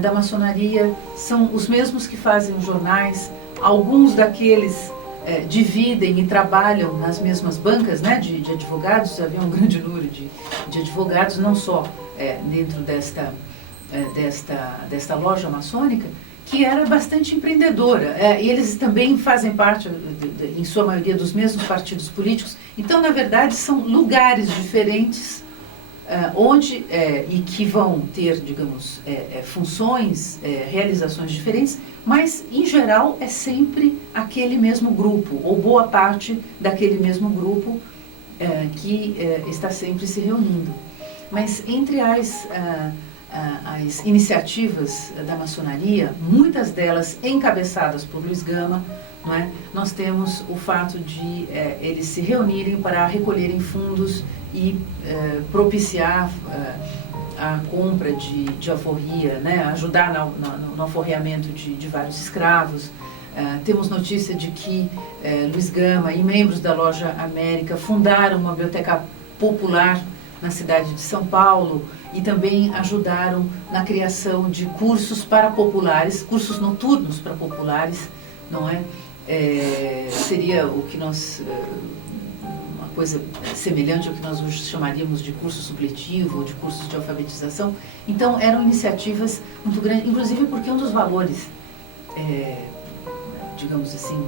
da maçonaria, são os mesmos que fazem os jornais, alguns daqueles dividem e trabalham nas mesmas bancas, né, de advogados. Havia um grande número de advogados, não só dentro desta loja maçônica, que era bastante empreendedora. E eles também fazem parte, em sua maioria, dos mesmos partidos políticos. Então, na verdade, são lugares diferentes onde e que vão ter, digamos, funções, realizações diferentes, mas, em geral, é sempre aquele mesmo grupo, ou boa parte daquele mesmo grupo que está sempre se reunindo. Mas, entre as iniciativas da maçonaria, muitas delas encabeçadas por Luiz Gama, não é? Nós temos o fato de eles se reunirem para recolherem fundos e propiciar a compra de alforria, né? Ajudar no alforreamento de vários escravos. Temos notícia de que Luiz Gama e membros da loja América fundaram uma biblioteca popular na cidade de São Paulo e também ajudaram na criação de cursos para populares, cursos noturnos para populares, não é? Seria o que nós, uma coisa semelhante ao que nós hoje chamaríamos de curso supletivo ou de cursos de alfabetização. Então eram iniciativas muito grandes, inclusive porque um dos valores, digamos assim,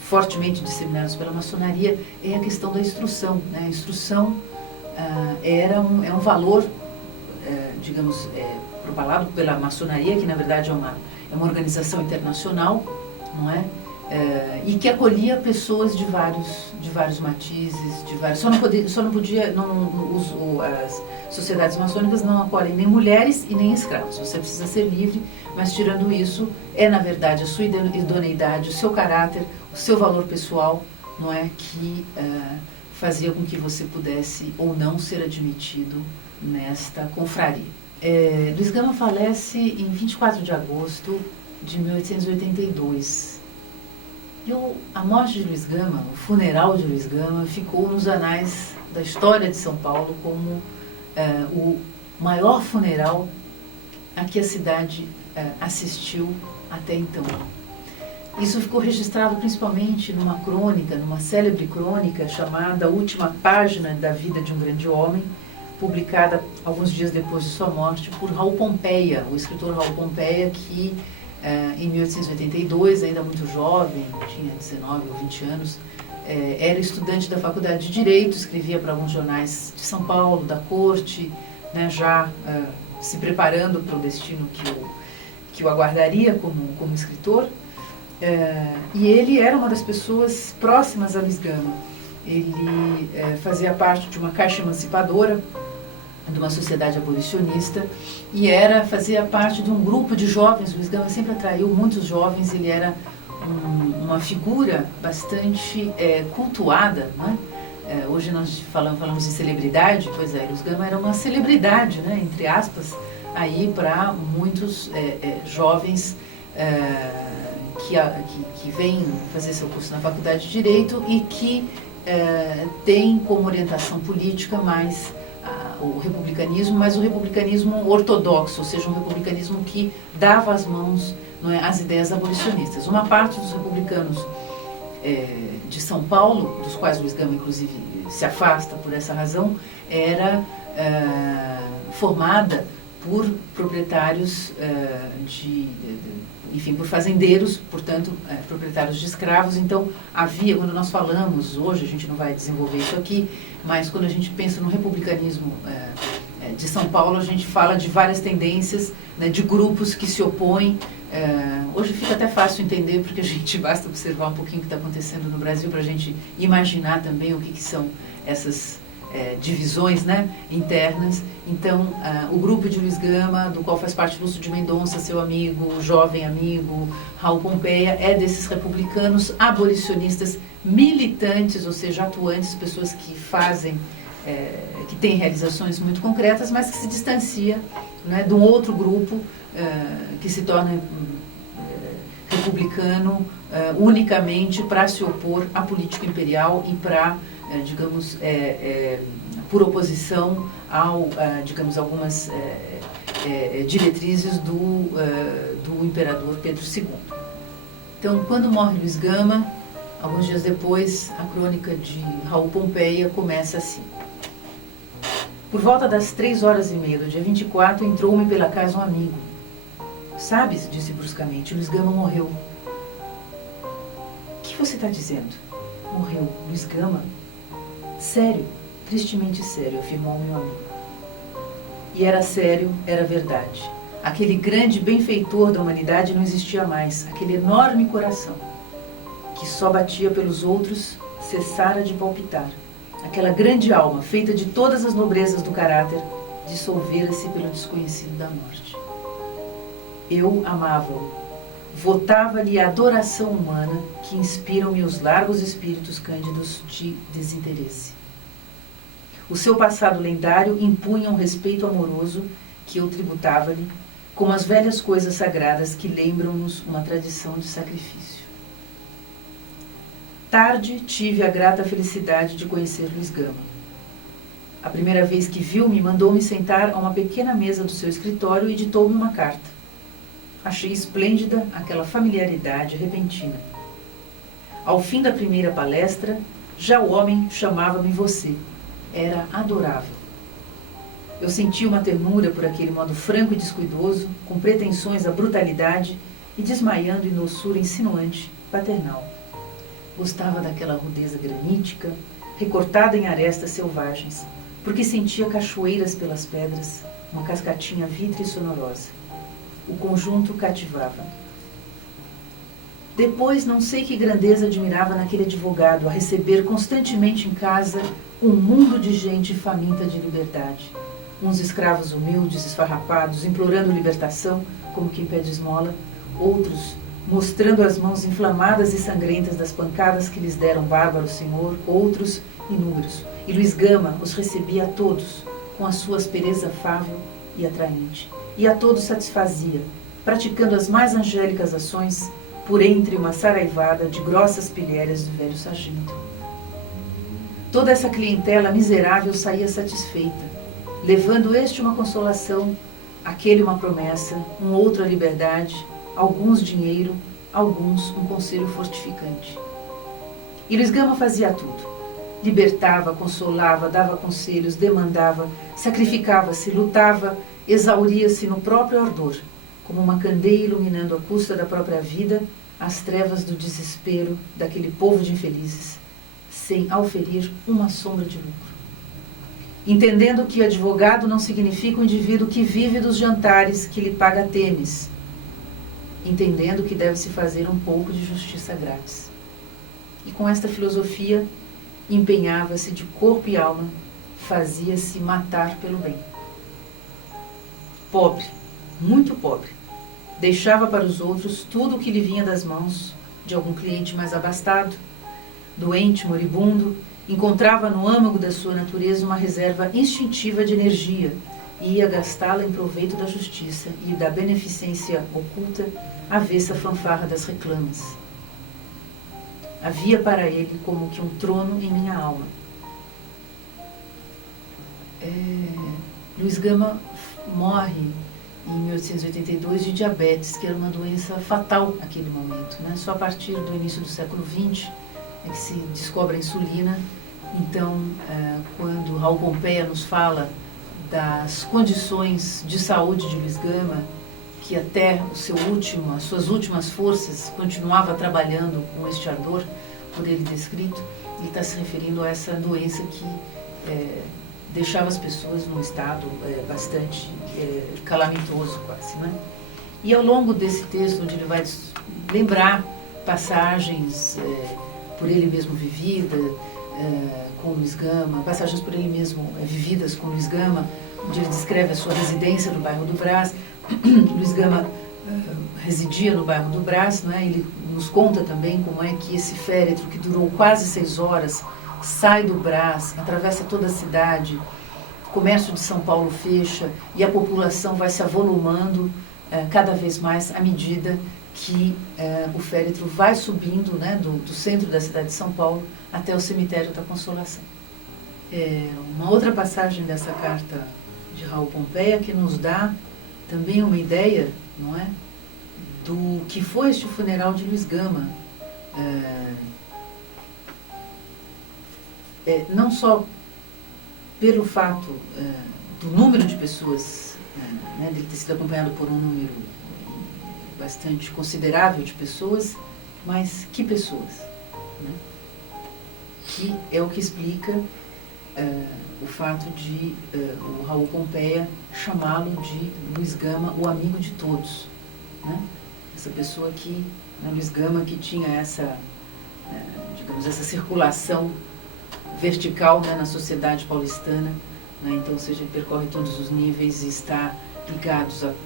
fortemente disseminados pela maçonaria é a questão da instrução, né? A instrução é um valor, digamos, propalado pela maçonaria, que na verdade é uma organização internacional, não é? E que acolhia pessoas de vários matizes, só não podia, as sociedades maçônicas não acolhem nem mulheres e nem escravos. Você precisa ser livre, mas tirando isso, na verdade a sua idoneidade, o seu caráter, o seu valor pessoal, não é, que fazia com que você pudesse ou não ser admitido nesta confraria. Luiz Gama falece em 24 de agosto de 1882. E a morte de Luiz Gama, o funeral de Luiz Gama, ficou nos anais da história de São Paulo como o maior funeral a que a cidade assistiu até então. Isso ficou registrado principalmente numa crônica, numa célebre crônica chamada A Última Página da Vida de um Grande Homem, publicada alguns dias depois de sua morte por Raul Pompeia, o escritor Raul Pompeia, que em 1882, ainda muito jovem, tinha 19 ou 20 anos, era estudante da Faculdade de Direito, escrevia para alguns jornais de São Paulo, da corte, né, já se preparando para o destino que o aguardaria como escritor. E ele era uma das pessoas próximas a Luiz Gama. Ele fazia parte de uma caixa emancipadora de uma sociedade abolicionista, e fazia parte de um grupo de jovens. Luiz Gama sempre atraiu muitos jovens, ele era uma figura bastante cultuada, né? Hoje nós falamos de celebridade, pois é, Luiz Gama era uma celebridade, né, entre aspas, aí para muitos jovens que vêm fazer seu curso na Faculdade de Direito e que têm como orientação política mais o republicanismo, mas o republicanismo ortodoxo, ou seja, um republicanismo que dava as mãos, não é, às ideias abolicionistas. Uma parte dos republicanos de São Paulo, dos quais Luiz Gama inclusive se afasta por essa razão, era formada por proprietários enfim, por fazendeiros, portanto, proprietários de escravos. Então, havia, quando nós falamos, hoje a gente não vai desenvolver isso aqui, mas quando a gente pensa no republicanismo de São Paulo, a gente fala de várias tendências, né, de grupos que se opõem. Hoje fica até fácil entender, porque a gente basta observar um pouquinho o que está acontecendo no Brasil para a gente imaginar também o que são essas divisões, né, internas. Então, o grupo de Luiz Gama, do qual faz parte Lúcio de Mendonça, seu amigo, jovem amigo, Raul Pompeia, é desses republicanos abolicionistas militantes, ou seja, atuantes, pessoas que fazem, que têm realizações muito concretas, mas que se distancia, né, de um outro grupo que se torna republicano unicamente para se opor à política imperial e para, digamos, por oposição ao, digamos, algumas diretrizes do imperador Pedro II. Então, quando morre Luiz Gama, alguns dias depois, a crônica de Raul Pompeia começa assim. Por volta das 3h30 do dia 24, entrou-me pela casa um amigo. Sabes, disse bruscamente, Luiz Gama morreu. O que você está dizendo? Morreu Luiz Gama? Sério, tristemente sério, afirmou o meu amigo. E era sério, era verdade. Aquele grande benfeitor da humanidade não existia mais. Aquele enorme coração, que só batia pelos outros, cessara de palpitar. Aquela grande alma, feita de todas as nobrezas do caráter, dissolvera-se pelo desconhecido da morte. Eu amava-o. Votava-lhe a adoração humana que inspiram-me os largos espíritos cândidos de desinteresse. O seu passado lendário impunha um respeito amoroso que eu tributava-lhe, como as velhas coisas sagradas que lembram-nos uma tradição de sacrifício. Tarde tive a grata felicidade de conhecer Luiz Gama. A primeira vez que viu-me, mandou-me sentar a uma pequena mesa do seu escritório e ditou-me uma carta. Achei esplêndida aquela familiaridade repentina. Ao fim da primeira palestra, já o homem chamava-me você. Era adorável. Eu senti uma ternura por aquele modo franco e descuidoso, com pretensões à brutalidade e desmaiando em doçura insinuante, paternal. Gostava daquela rudeza granítica, recortada em arestas selvagens, porque sentia cachoeiras pelas pedras, uma cascatinha vítrea e sonorosa. O conjunto cativava. Depois, não sei que grandeza admirava naquele advogado a receber constantemente em casa um mundo de gente faminta de liberdade. Uns escravos humildes, esfarrapados, implorando libertação, como quem pede esmola, outros mostrando as mãos inflamadas e sangrentas das pancadas que lhes deram bárbaro senhor, outros inúmeros. E Luiz Gama os recebia a todos, com a sua aspereza afável e atraente. E a todos satisfazia, praticando as mais angélicas ações, por entre uma saraivada de grossas pilhérias do velho sargento. Toda essa clientela miserável saía satisfeita, levando este uma consolação, aquele uma promessa, um outro a liberdade, alguns dinheiro, alguns um conselho fortificante. E Luiz Gama fazia tudo. Libertava, consolava, dava conselhos, demandava, sacrificava-se, lutava, exauria-se no próprio ardor, como uma candeia iluminando à custa da própria vida as trevas do desespero daquele povo de infelizes, sem auferir uma sombra de lucro. Entendendo que advogado não significa um indivíduo que vive dos jantares que lhe paga Temes, entendendo que deve-se fazer um pouco de justiça grátis. E com esta filosofia, empenhava-se de corpo e alma, fazia-se matar pelo bem. pobre, muito pobre. Deixava para os outros tudo o que lhe vinha das mãos de algum cliente mais abastado, doente, moribundo. Encontrava no âmago da sua natureza uma reserva instintiva de energia e ia gastá-la em proveito da justiça e da beneficência oculta, avessa fanfarra das reclamas. Havia para ele como que um trono em minha alma. Luiz Gama morre em 1882 de diabetes, que era uma doença fatal naquele momento, né? Só a partir do início do século XX é que se descobre a insulina. Então, quando Raul Pompeia nos fala das condições de saúde de Luiz Gama, que até as suas últimas forças continuava trabalhando com este ardor, por ele descrito, ele está se referindo a essa doença que deixava as pessoas num estado bastante calamitoso quase, né? E ao longo desse texto, onde ele vai lembrar passagens por ele mesmo com Luiz Gama, passagens por ele mesmo vividas com Luiz Gama, onde ele descreve a sua residência no bairro do Brás. Luiz Gama residia no bairro do Brás, não é? Ele nos conta também como é que esse féretro, que durou quase 6 horas, sai do Brás, atravessa toda a cidade, o comércio de São Paulo fecha e a população vai se avolumando cada vez mais à medida que o féretro vai subindo, né, do centro da cidade de São Paulo até o cemitério da Consolação. Uma outra passagem dessa carta de Raul Pompeia que nos dá também uma ideia, não é, do que foi este funeral de Luiz Gama. Não só pelo fato do número de pessoas, né, dele ter sido acompanhado por um número bastante considerável de pessoas, mas que pessoas, né? Que é o que explica o fato de o Raul Pompeia chamá-lo de Luiz Gama, o amigo de todos, né? Essa pessoa que, né, Luiz Gama, que tinha essa, digamos, essa circulação vertical, né, na sociedade paulistana, né? Então, ou seja, ele percorre todos os níveis e está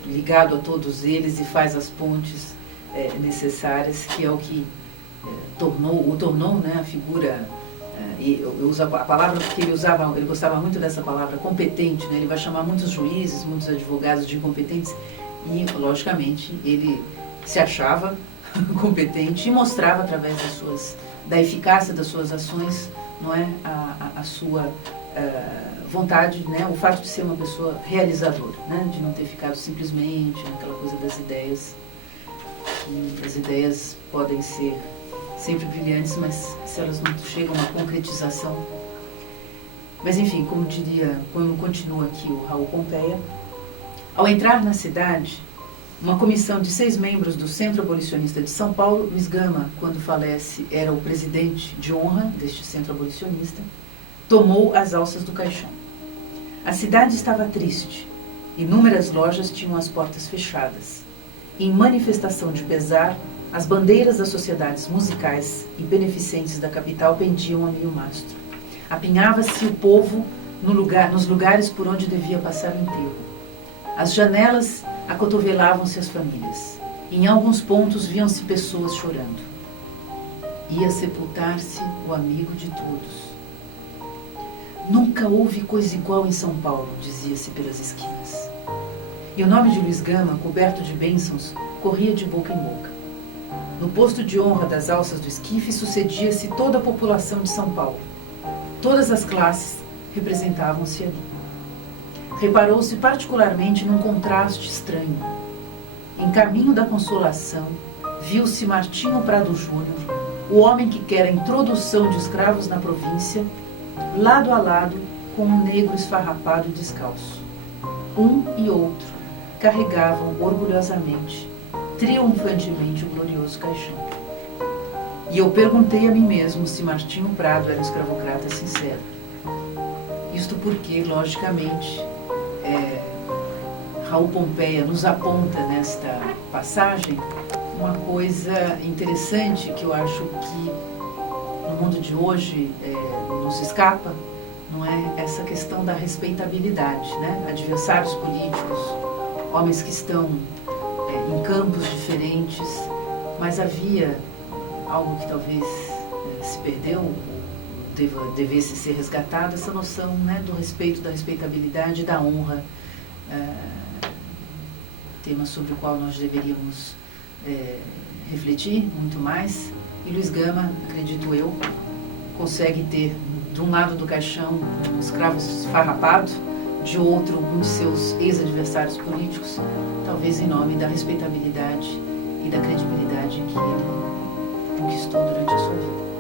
ligado a todos eles e faz as pontes necessárias, que é o que o tornou, né, a figura, e eu uso a palavra porque ele gostava muito dessa palavra, competente, né? Ele vai chamar muitos juízes, muitos advogados de incompetentes e, logicamente, ele se achava competente e mostrava através da eficácia das suas ações, não é, a sua vontade, né, o fato de ser uma pessoa realizadora, né, de não ter ficado simplesmente naquela coisa das ideias, que as ideias podem ser sempre brilhantes, mas se elas não chegam à concretização. Mas enfim, como continua aqui o Raul Pompeia, ao entrar na cidade, uma comissão de 6 membros do Centro Abolicionista de São Paulo, Luiz Gama, quando falece, era o presidente de honra deste Centro Abolicionista, tomou as alças do caixão. A cidade estava triste. Inúmeras lojas tinham as portas fechadas. Em manifestação de pesar, as bandeiras das sociedades musicais e beneficentes da capital pendiam a meio mastro. Apinhava-se o povo nos lugares por onde devia passar o enterro. As janelas acotovelavam-se as famílias. Em alguns pontos viam-se pessoas chorando. Ia sepultar-se o amigo de todos. Nunca houve coisa igual em São Paulo, dizia-se pelas esquinas. E o nome de Luiz Gama, coberto de bênçãos, corria de boca em boca. No posto de honra das alças do esquife sucedia-se toda a população de São Paulo. Todas as classes representavam-se ali. Reparou-se particularmente num contraste estranho. Em caminho da Consolação, viu-se Martinho Prado Júnior, o homem que quer a introdução de escravos na província, lado a lado com um negro esfarrapado e descalço. Um e outro carregavam orgulhosamente, triunfantemente, o glorioso caixão. E eu perguntei a mim mesmo se Martinho Prado era um escravocrata sincero. Isto porque, logicamente, Raul Pompeia nos aponta nesta passagem uma coisa interessante que eu acho que no mundo de hoje nos escapa, não é? Essa questão da respeitabilidade, né? Adversários políticos homens que estão em campos diferentes, mas havia algo que talvez se perdeu, devesse ser resgatado, essa noção, né, do respeito, da respeitabilidade, da honra, tema sobre o qual nós deveríamos refletir muito mais. E Luiz Gama, acredito eu, consegue ter de um lado do caixão um escravo esfarrapado, de outro um de seus ex-adversários políticos, talvez em nome da respeitabilidade e da credibilidade que ele conquistou durante a sua vida.